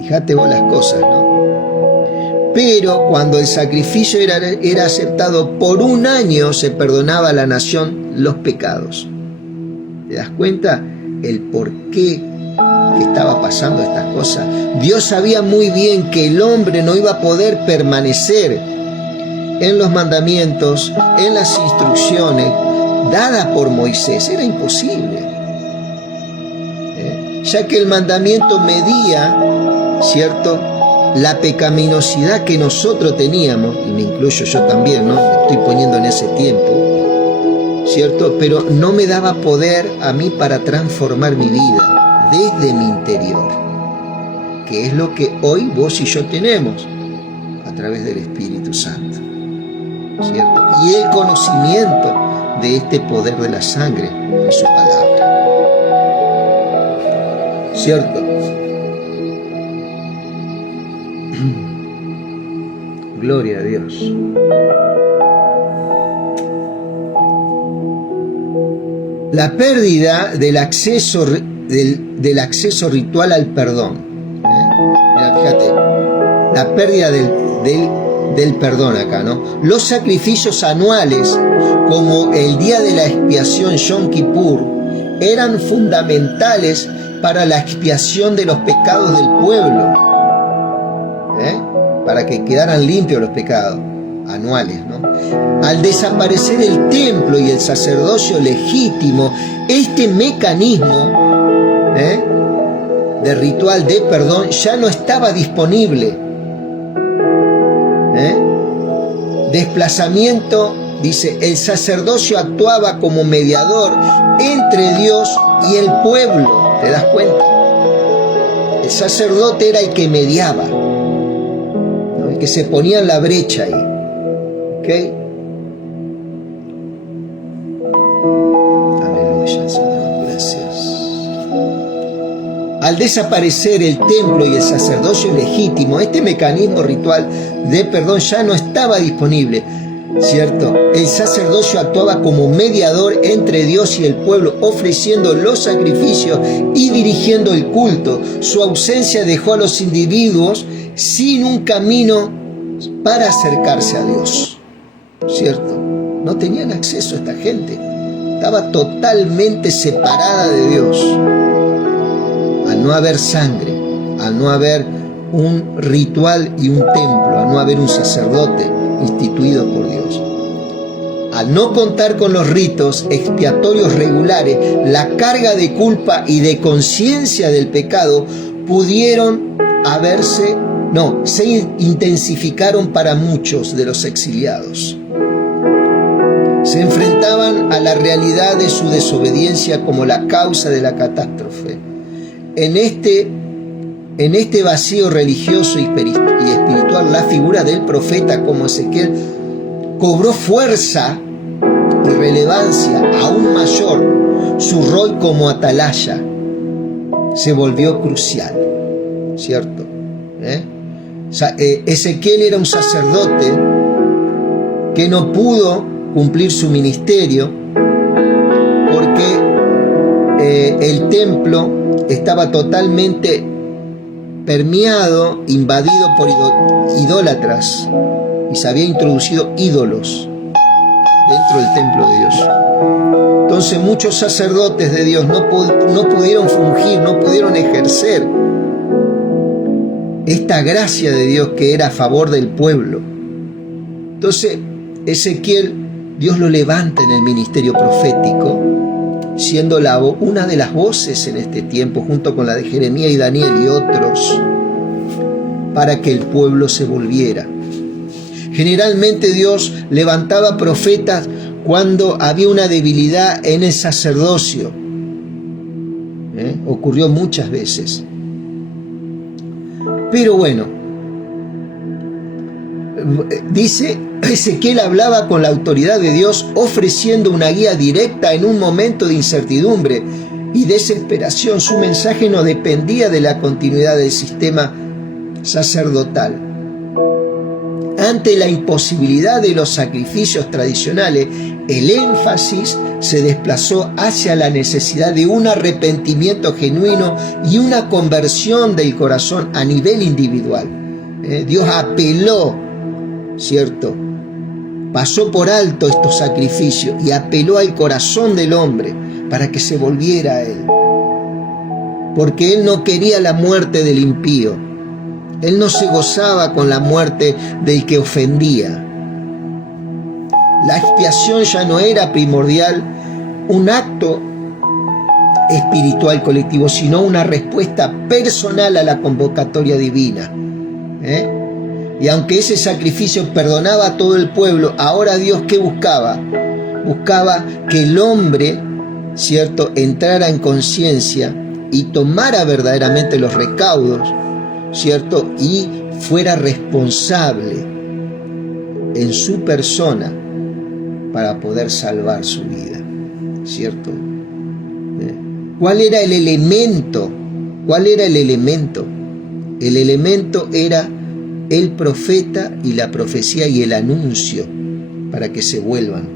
Fíjate vos las cosas, ¿no? Pero cuando el sacrificio era aceptado, por 1 año se perdonaba a la nación los pecados. ¿Te das cuenta el por qué que estaba pasando estas cosas? Dios sabía muy bien que el hombre no iba a poder permanecer en los mandamientos, en las instrucciones dadas por Moisés. Era imposible. Ya que el mandamiento medía, ¿cierto?, la pecaminosidad que nosotros teníamos, y me incluyo yo también, ¿no? Me estoy poniendo en ese tiempo, ¿cierto? Pero no me daba poder a mí para transformar mi vida desde mi interior, que es lo que hoy vos y yo tenemos a través del Espíritu Santo, ¿cierto? Y el conocimiento de este poder de la sangre en su palabra, ¿cierto? Gloria a Dios. La pérdida del acceso ritual al perdón. Mira, fíjate, la pérdida del perdón acá, ¿no? Los sacrificios anuales, como el día de la expiación Yom Kippur, eran fundamentales para la expiación de los pecados del pueblo, para que quedaran limpios los pecados anuales, ¿no? Al desaparecer el templo y el sacerdocio legítimo, este mecanismo de ritual de perdón ya no estaba disponible. Desplazamiento, dice, el sacerdocio actuaba como mediador entre Dios y el pueblo. ¿Te das cuenta? El sacerdote era el que mediaba, ¿no? El que se ponía en la brecha ahí. ¿Ok? Aleluya, Señor, gracias. Al desaparecer el templo y el sacerdocio legítimo, este mecanismo ritual de perdón ya no estaba disponible, ¿cierto? El sacerdocio actuaba como mediador entre Dios y el pueblo, ofreciendo los sacrificios y dirigiendo el culto. Su ausencia dejó a los individuos sin un camino para acercarse a Dios, ¿cierto? No tenían acceso a esta gente. Estaba totalmente separada de Dios. Al no haber sangre, al no haber un ritual y un templo, al no haber un sacerdote instituido por Dios. Al no contar con los ritos expiatorios regulares, la carga de culpa y de conciencia del pecado se intensificaron para muchos de los exiliados. Se enfrentaban a la realidad de su desobediencia como la causa de la catástrofe. En este vacío religioso y espiritual, la figura del profeta como Ezequiel cobró fuerza y relevancia aún mayor. Su rol como atalaya se volvió crucial, ¿cierto? Ezequiel era un sacerdote que no pudo cumplir su ministerio porque el templo estaba totalmente permeado, invadido por idólatras, y se había introducido ídolos dentro del templo de Dios. Entonces muchos sacerdotes de Dios no pudieron fungir, no pudieron ejercer esta gracia de Dios que era a favor del pueblo. Entonces Ezequiel, Dios lo levanta en el ministerio profético, siendo una de las voces en este tiempo, junto con la de Jeremías y Daniel y otros, para que el pueblo se volviera. Generalmente Dios levantaba profetas cuando había una debilidad en el sacerdocio. Ocurrió muchas veces. Pero bueno, dice, Ezequiel hablaba con la autoridad de Dios, ofreciendo una guía directa en un momento de incertidumbre y desesperación. Su mensaje no dependía de la continuidad del sistema sacerdotal. Ante la imposibilidad de los sacrificios tradicionales, el énfasis se desplazó hacia la necesidad de un arrepentimiento genuino y una conversión del corazón a nivel individual. Dios apeló, ¿cierto? Pasó por alto estos sacrificios y apeló al corazón del hombre para que se volviera a Él. Porque Él no quería la muerte del impío. Él no se gozaba con la muerte del que ofendía. La expiación ya no era primordial, un acto espiritual colectivo, sino una respuesta personal a la convocatoria divina. Y aunque ese sacrificio perdonaba a todo el pueblo, ahora Dios, ¿qué buscaba? Buscaba que el hombre, ¿cierto?, entrara en conciencia y tomara verdaderamente los recaudos, ¿cierto?, y fuera responsable en su persona para poder salvar su vida, ¿cierto? ¿Cuál era el elemento? ¿Cuál era el elemento? El elemento era el profeta y la profecía y el anuncio para que se vuelvan,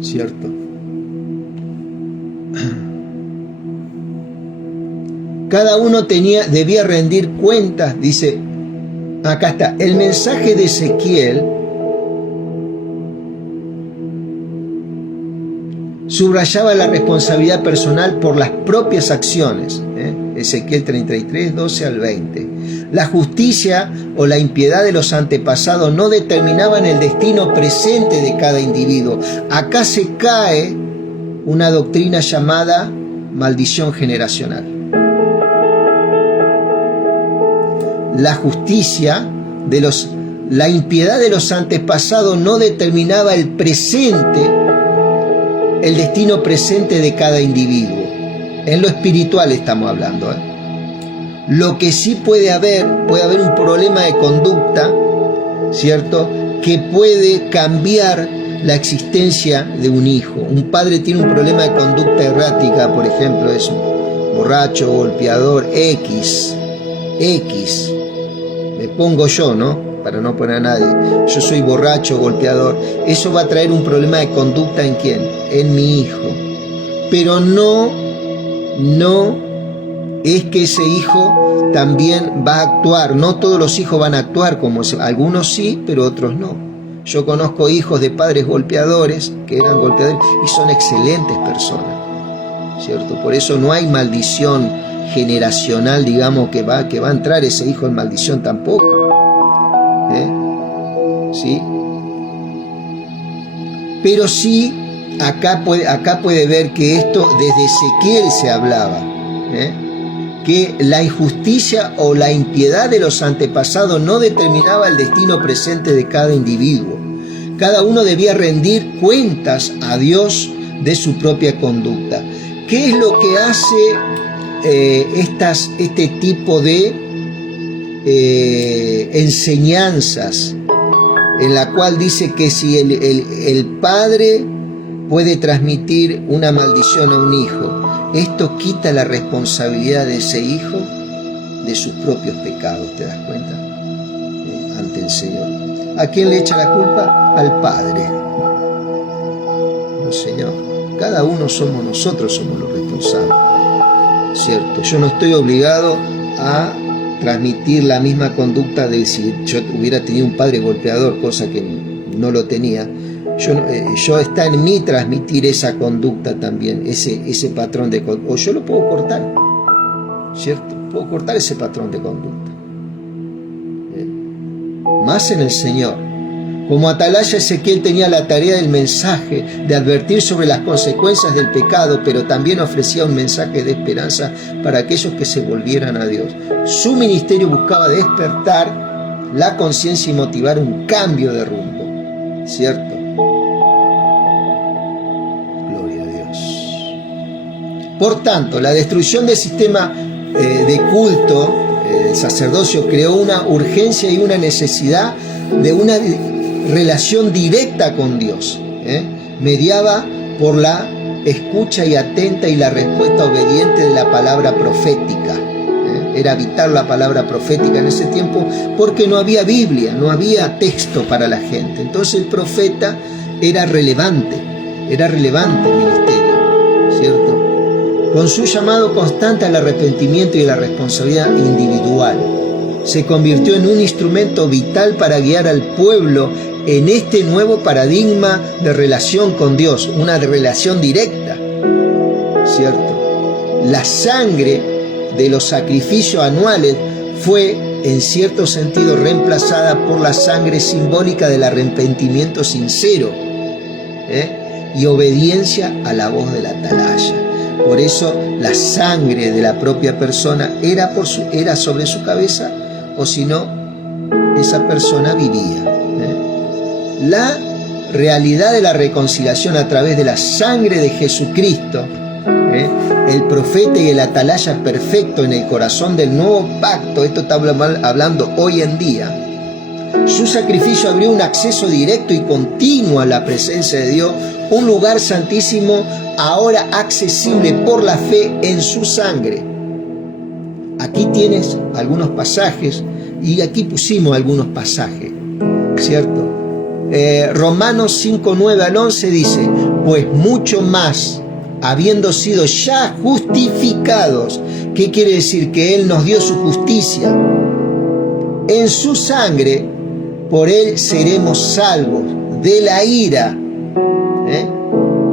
¿cierto? Cada uno debía rendir cuentas, dice, acá está, el mensaje de Ezequiel subrayaba la responsabilidad personal por las propias acciones. Ezequiel 33, 12 al 20. La justicia o la impiedad de los antepasados no determinaban el destino presente de cada individuo. Acá se cae una doctrina llamada maldición generacional. La justicia la impiedad de los antepasados no determinaba el destino presente de cada individuo. En lo espiritual estamos hablando. Lo que sí puede haber un problema de conducta, ¿cierto?, que puede cambiar la existencia de un hijo. Un padre tiene un problema de conducta errática, por ejemplo, es borracho, golpeador, X. Me pongo yo, ¿no?, para no poner a nadie. Yo soy borracho, golpeador. Eso va a traer un problema de conducta ¿en quién? En mi hijo. Pero no es que ese hijo también va a actuar. No todos los hijos van a actuar como ese. Algunos sí, pero otros no. Yo conozco hijos de padres golpeadores, que eran golpeadores, y son excelentes personas, ¿cierto? Por eso no hay maldición generacional, digamos, que va a entrar ese hijo en maldición tampoco. ¿Sí? Pero sí, acá puede ver que esto desde Ezequiel se hablaba, que la injusticia o la impiedad de los antepasados no determinaba el destino presente de cada individuo. Cada uno debía rendir cuentas a Dios de su propia conducta. ¿Qué es lo que hace este tipo de enseñanzas, en la cual dice que si el padre puede transmitir una maldición a un hijo, esto quita la responsabilidad de ese hijo de sus propios pecados, ¿te das cuenta? Ante el Señor. ¿A quién le echa la culpa? Al Padre. No, Señor. Cada uno nosotros somos los responsables, ¿cierto? Yo no estoy obligado a transmitir la misma conducta de si yo hubiera tenido un padre golpeador, cosa que no lo tenía. Yo está en mí transmitir esa conducta también, ese patrón de conducta. O yo lo puedo cortar, ¿cierto? Puedo cortar ese patrón de conducta. Más en el Señor. Como atalaya, Ezequiel tenía la tarea del mensaje, de advertir sobre las consecuencias del pecado, pero también ofrecía un mensaje de esperanza para aquellos que se volvieran a Dios. Su ministerio buscaba despertar la conciencia y motivar un cambio de rumbo, ¿cierto? Gloria a Dios. Por tanto, la destrucción del sistema de culto, el sacerdocio, creó una urgencia y una necesidad de una relación directa con Dios, mediada por la escucha y atenta y la respuesta obediente de la palabra profética. Era vital la palabra profética en ese tiempo porque no había Biblia, no había texto para la gente. Entonces el profeta era relevante el ministerio, ¿cierto? Con su llamado constante al arrepentimiento y a la responsabilidad individual, se convirtió en un instrumento vital para guiar al pueblo en este nuevo paradigma de relación con Dios, una relación directa, ¿cierto? La sangre de los sacrificios anuales fue, en cierto sentido, reemplazada por la sangre simbólica del arrepentimiento sincero, y obediencia a la voz de la atalaya. Por eso la sangre de la propia persona era sobre su cabeza, o si no, esa persona vivía. La realidad de la reconciliación a través de la sangre de Jesucristo, el profeta y el atalaya perfecto en el corazón del nuevo pacto, esto está hablando hoy en día. Su sacrificio abrió un acceso directo y continuo a la presencia de Dios, un lugar santísimo ahora accesible por la fe en su sangre. Aquí tienes algunos pasajes y aquí pusimos algunos pasajes, ¿cierto? Romanos 5, 9 al 11 dice: pues mucho más, habiendo sido ya justificados. ¿Qué quiere decir? Que Él nos dio su justicia. En su sangre, por Él seremos salvos de la ira.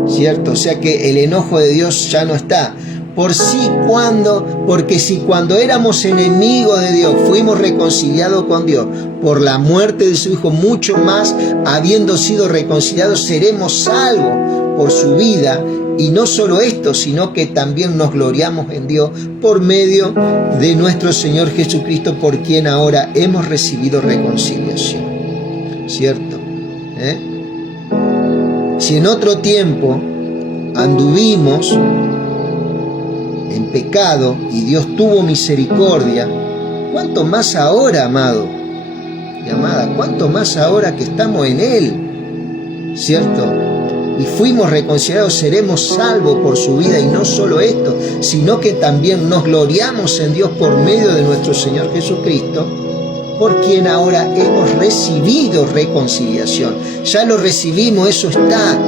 ¿Cierto? O sea que el enojo de Dios ya no está. Porque si cuando éramos enemigos de Dios fuimos reconciliados con Dios por la muerte de su Hijo, mucho más, habiendo sido reconciliados, seremos salvos por su vida. Y no solo esto, sino que también nos gloriamos en Dios por medio de nuestro Señor Jesucristo, por quien ahora hemos recibido reconciliación. ¿Cierto? Si en otro tiempo anduvimos en pecado y Dios tuvo misericordia, ¿cuánto más ahora, amado y amada? ¿Cuánto más ahora que estamos en Él? ¿Cierto? Y fuimos reconciliados, seremos salvos por su vida. Y no solo esto, sino que también nos gloriamos en Dios por medio de nuestro Señor Jesucristo, por quien ahora hemos recibido reconciliación. Ya lo recibimos, eso está.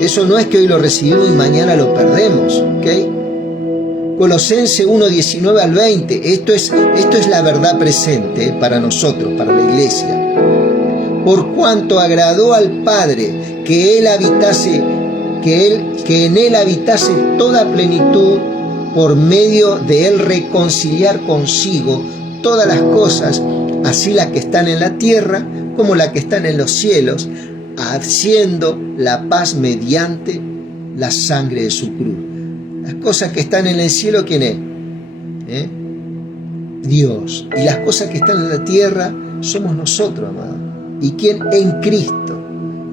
Eso no es que hoy lo recibimos y mañana lo perdemos, ¿ok? Colosenses 1, 19 al 20, esto es la verdad presente para nosotros, para la iglesia. Por cuanto agradó al Padre que en Él habitase toda plenitud, por medio de Él reconciliar consigo todas las cosas, así las que están en la tierra como las que están en los cielos, haciendo la paz mediante la sangre de su cruz. Las cosas que están en el cielo, ¿quién es? Dios. Y las cosas que están en la tierra somos nosotros, amados. ¿Y quién? En Cristo.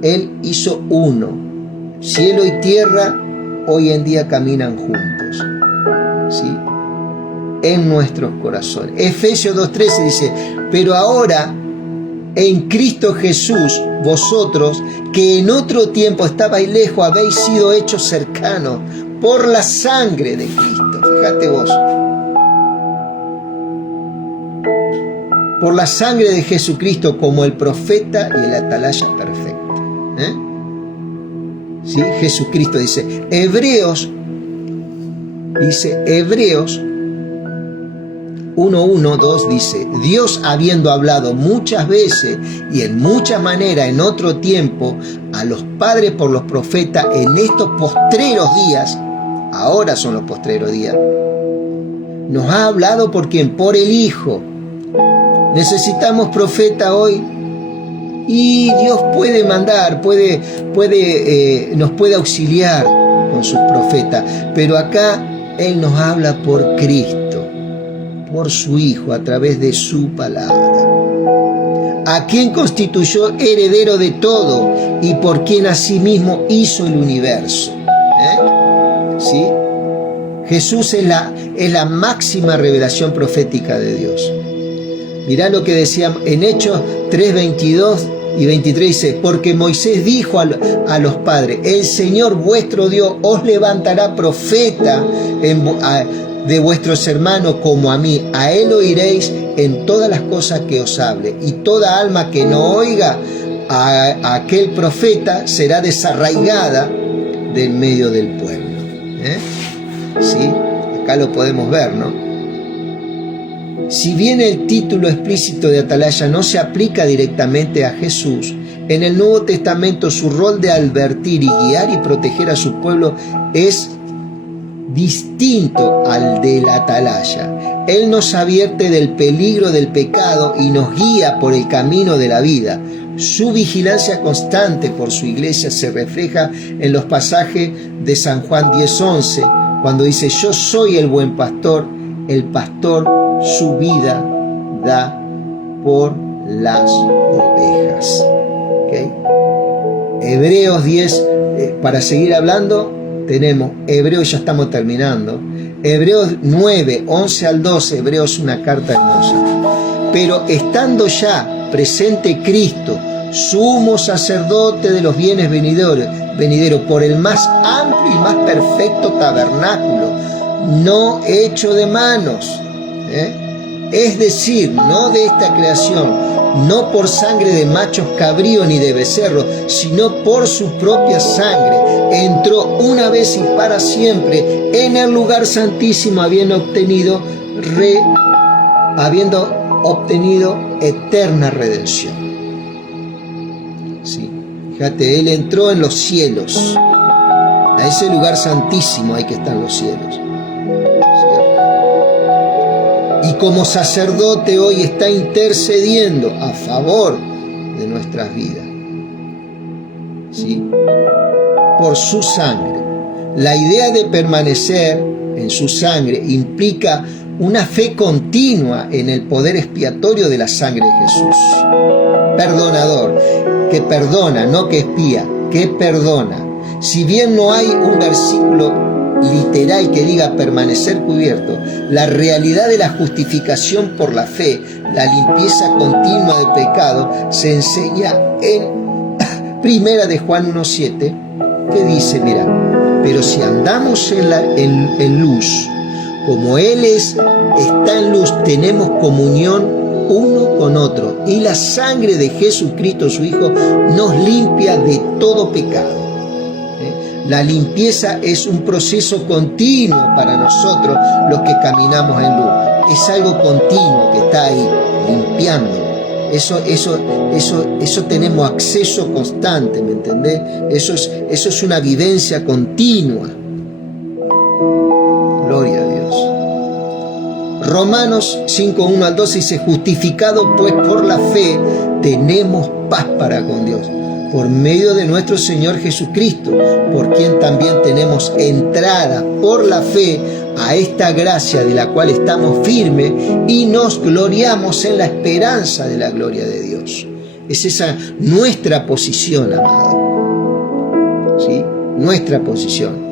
Él hizo uno. Cielo y tierra hoy en día caminan juntos, ¿sí? En nuestros corazones. Efesios 2:13 dice: pero ahora en Cristo Jesús, vosotros que en otro tiempo estabais lejos, habéis sido hechos cercanos por la sangre de Cristo. Fíjate vos. Por la sangre de Jesucristo, como el profeta y el atalaya perfecto. ¿Sí? Jesucristo dice, Hebreos 1:1-2 dice: Dios, habiendo hablado muchas veces y en mucha manera en otro tiempo a los padres por los profetas, en estos postreros días, ahora son los postreros días, nos ha hablado ¿por quién? Por el Hijo. Necesitamos profeta hoy, y Dios puede mandar, nos puede auxiliar con sus profetas, pero acá Él nos habla por Cristo, por su Hijo, a través de su palabra, a quien constituyó heredero de todo y por quien asimismo hizo el universo. ¿Sí? Jesús es la máxima revelación profética de Dios. Mirá lo que decía en Hechos 3:22 y 23, dice: porque Moisés dijo a los padres: el Señor vuestro Dios os levantará profeta de vuestros hermanos como a mí. A él oiréis en todas las cosas que os hable. Y toda alma que no oiga a aquel profeta será desarraigada del medio del pueblo. ¿Sí? Acá lo podemos ver, ¿no? Si bien el título explícito de atalaya no se aplica directamente a Jesús, en el Nuevo Testamento su rol de advertir y guiar y proteger a su pueblo es distinto al de la atalaya. Él nos advierte del peligro del pecado y nos guía por el camino de la vida. Su vigilancia constante por su iglesia se refleja en los pasajes de San Juan 10:11, cuando dice: yo soy el buen pastor, el pastor su vida da por las ovejas. ¿Okay? Hebreos 10, para seguir hablando, tenemos Hebreos, ya estamos terminando. Hebreos 9:11-12, Hebreos es una carta hermosa. Pero estando ya presente Cristo, sumo sacerdote de los bienes venideros, por el más amplio y más perfecto tabernáculo, no hecho de manos, es decir, no de esta creación, no por sangre de machos cabríos ni de becerros, sino por su propia sangre, entró una vez y para siempre en el lugar santísimo, habiendo obtenido eterna redención. ¿Sí? Fíjate, Él entró en los cielos, a ese lugar santísimo hay que estar en los cielos. Y como sacerdote hoy está intercediendo a favor de nuestras vidas, ¿sí? Por su sangre. La idea de permanecer en su sangre implica una fe continua en el poder expiatorio de la sangre de Jesús. Perdonador, que perdona, no que expía, que perdona. Si bien no hay un versículo literal que diga permanecer cubierto, la realidad de la justificación por la fe, la limpieza continua del pecado, se enseña en Primera de Juan 1:7, que dice: mira, pero si andamos en luz, como Él está en luz, tenemos comunión uno con otro, y la sangre de Jesucristo, su Hijo, nos limpia de todo pecado. La limpieza es un proceso continuo para nosotros los que caminamos en luz. Es algo continuo que está ahí, limpiando. Eso tenemos acceso constante, ¿me entendés? Eso es una vivencia continua. Gloria a Dios. Romanos 5:1-12 dice: justificado pues por la fe, tenemos paz para con Dios, por medio de nuestro Señor Jesucristo, por quien también tenemos entrada por la fe a esta gracia de la cual estamos firmes y nos gloriamos en la esperanza de la gloria de Dios. Es esa nuestra posición, amado. ¿Sí? Nuestra posición.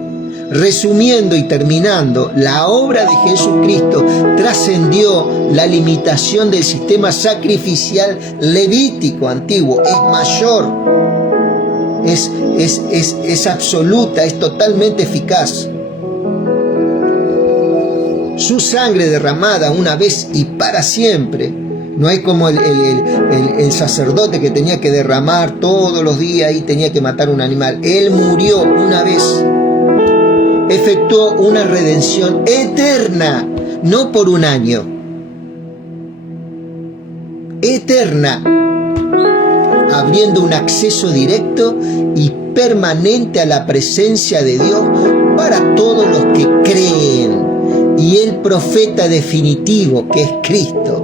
Resumiendo y terminando, la obra de Jesucristo trascendió la limitación del sistema sacrificial levítico antiguo. Es mayor, es absoluta, es totalmente eficaz. Su sangre derramada una vez y para siempre. No es como el sacerdote que tenía que derramar todos los días y tenía que matar un animal. Él murió una vez. Efectuó una redención eterna, no por un año, eterna, abriendo un acceso directo y permanente a la presencia de Dios para todos los que creen. Y el profeta definitivo, que es Cristo,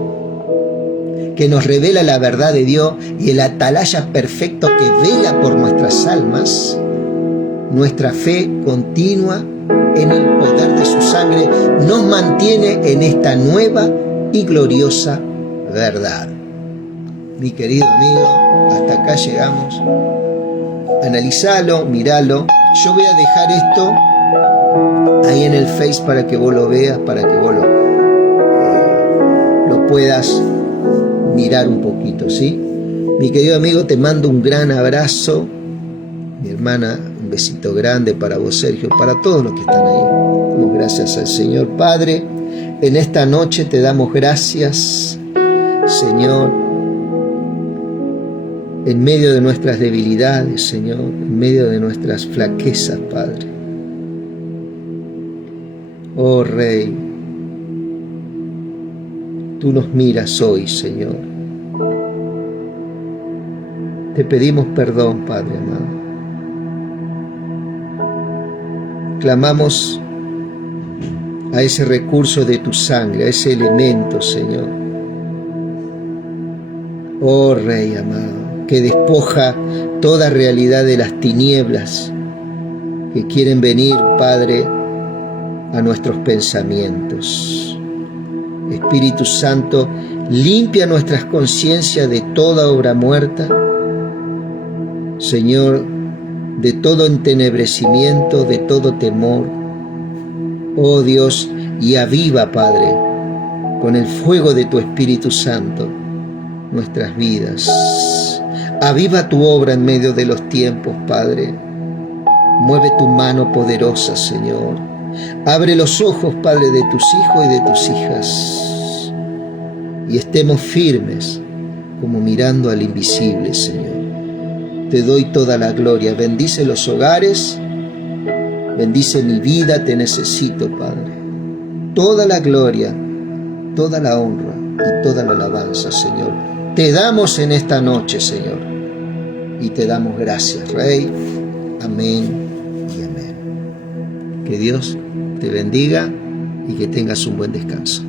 que nos revela la verdad de Dios, y el atalaya perfecto que vela por nuestras almas, nuestra fe continua en el poder de su sangre nos mantiene en esta nueva y gloriosa verdad. Mi querido amigo, hasta acá llegamos. Analizalo, miralo. Yo voy a dejar esto ahí en el Face para que vos lo veas, para que vos lo puedas mirar un poquito, ¿sí? Mi querido amigo, te mando un gran abrazo. Mi hermana, un besito grande para vos, Sergio, para todos los que están ahí. Damos gracias al Señor. Padre, en esta noche te damos gracias, Señor, en medio de nuestras debilidades, Señor, en medio de nuestras flaquezas, Padre. Oh Rey, tú nos miras hoy, Señor. Te pedimos perdón, Padre amado. Clamamos a ese recurso de tu sangre, a ese elemento, Señor. Oh Rey amado, que despoja toda realidad de las tinieblas que quieren venir, Padre, a nuestros pensamientos. Espíritu Santo, limpia nuestras conciencias de toda obra muerta, Señor, de todo entenebrecimiento, de todo temor. Oh Dios, y aviva, Padre, con el fuego de tu Espíritu Santo nuestras vidas. Aviva tu obra en medio de los tiempos, Padre. Mueve tu mano poderosa, Señor. Abre los ojos, Padre, de tus hijos y de tus hijas. Y estemos firmes como mirando al invisible, Señor. Te doy toda la gloria. Bendice los hogares. Bendice mi vida. Te necesito, Padre. Toda la gloria, toda la honra y toda la alabanza, Señor, te damos en esta noche, Señor. Y te damos gracias, Rey. Amén y amén. Que Dios te bendiga y que tengas un buen descanso.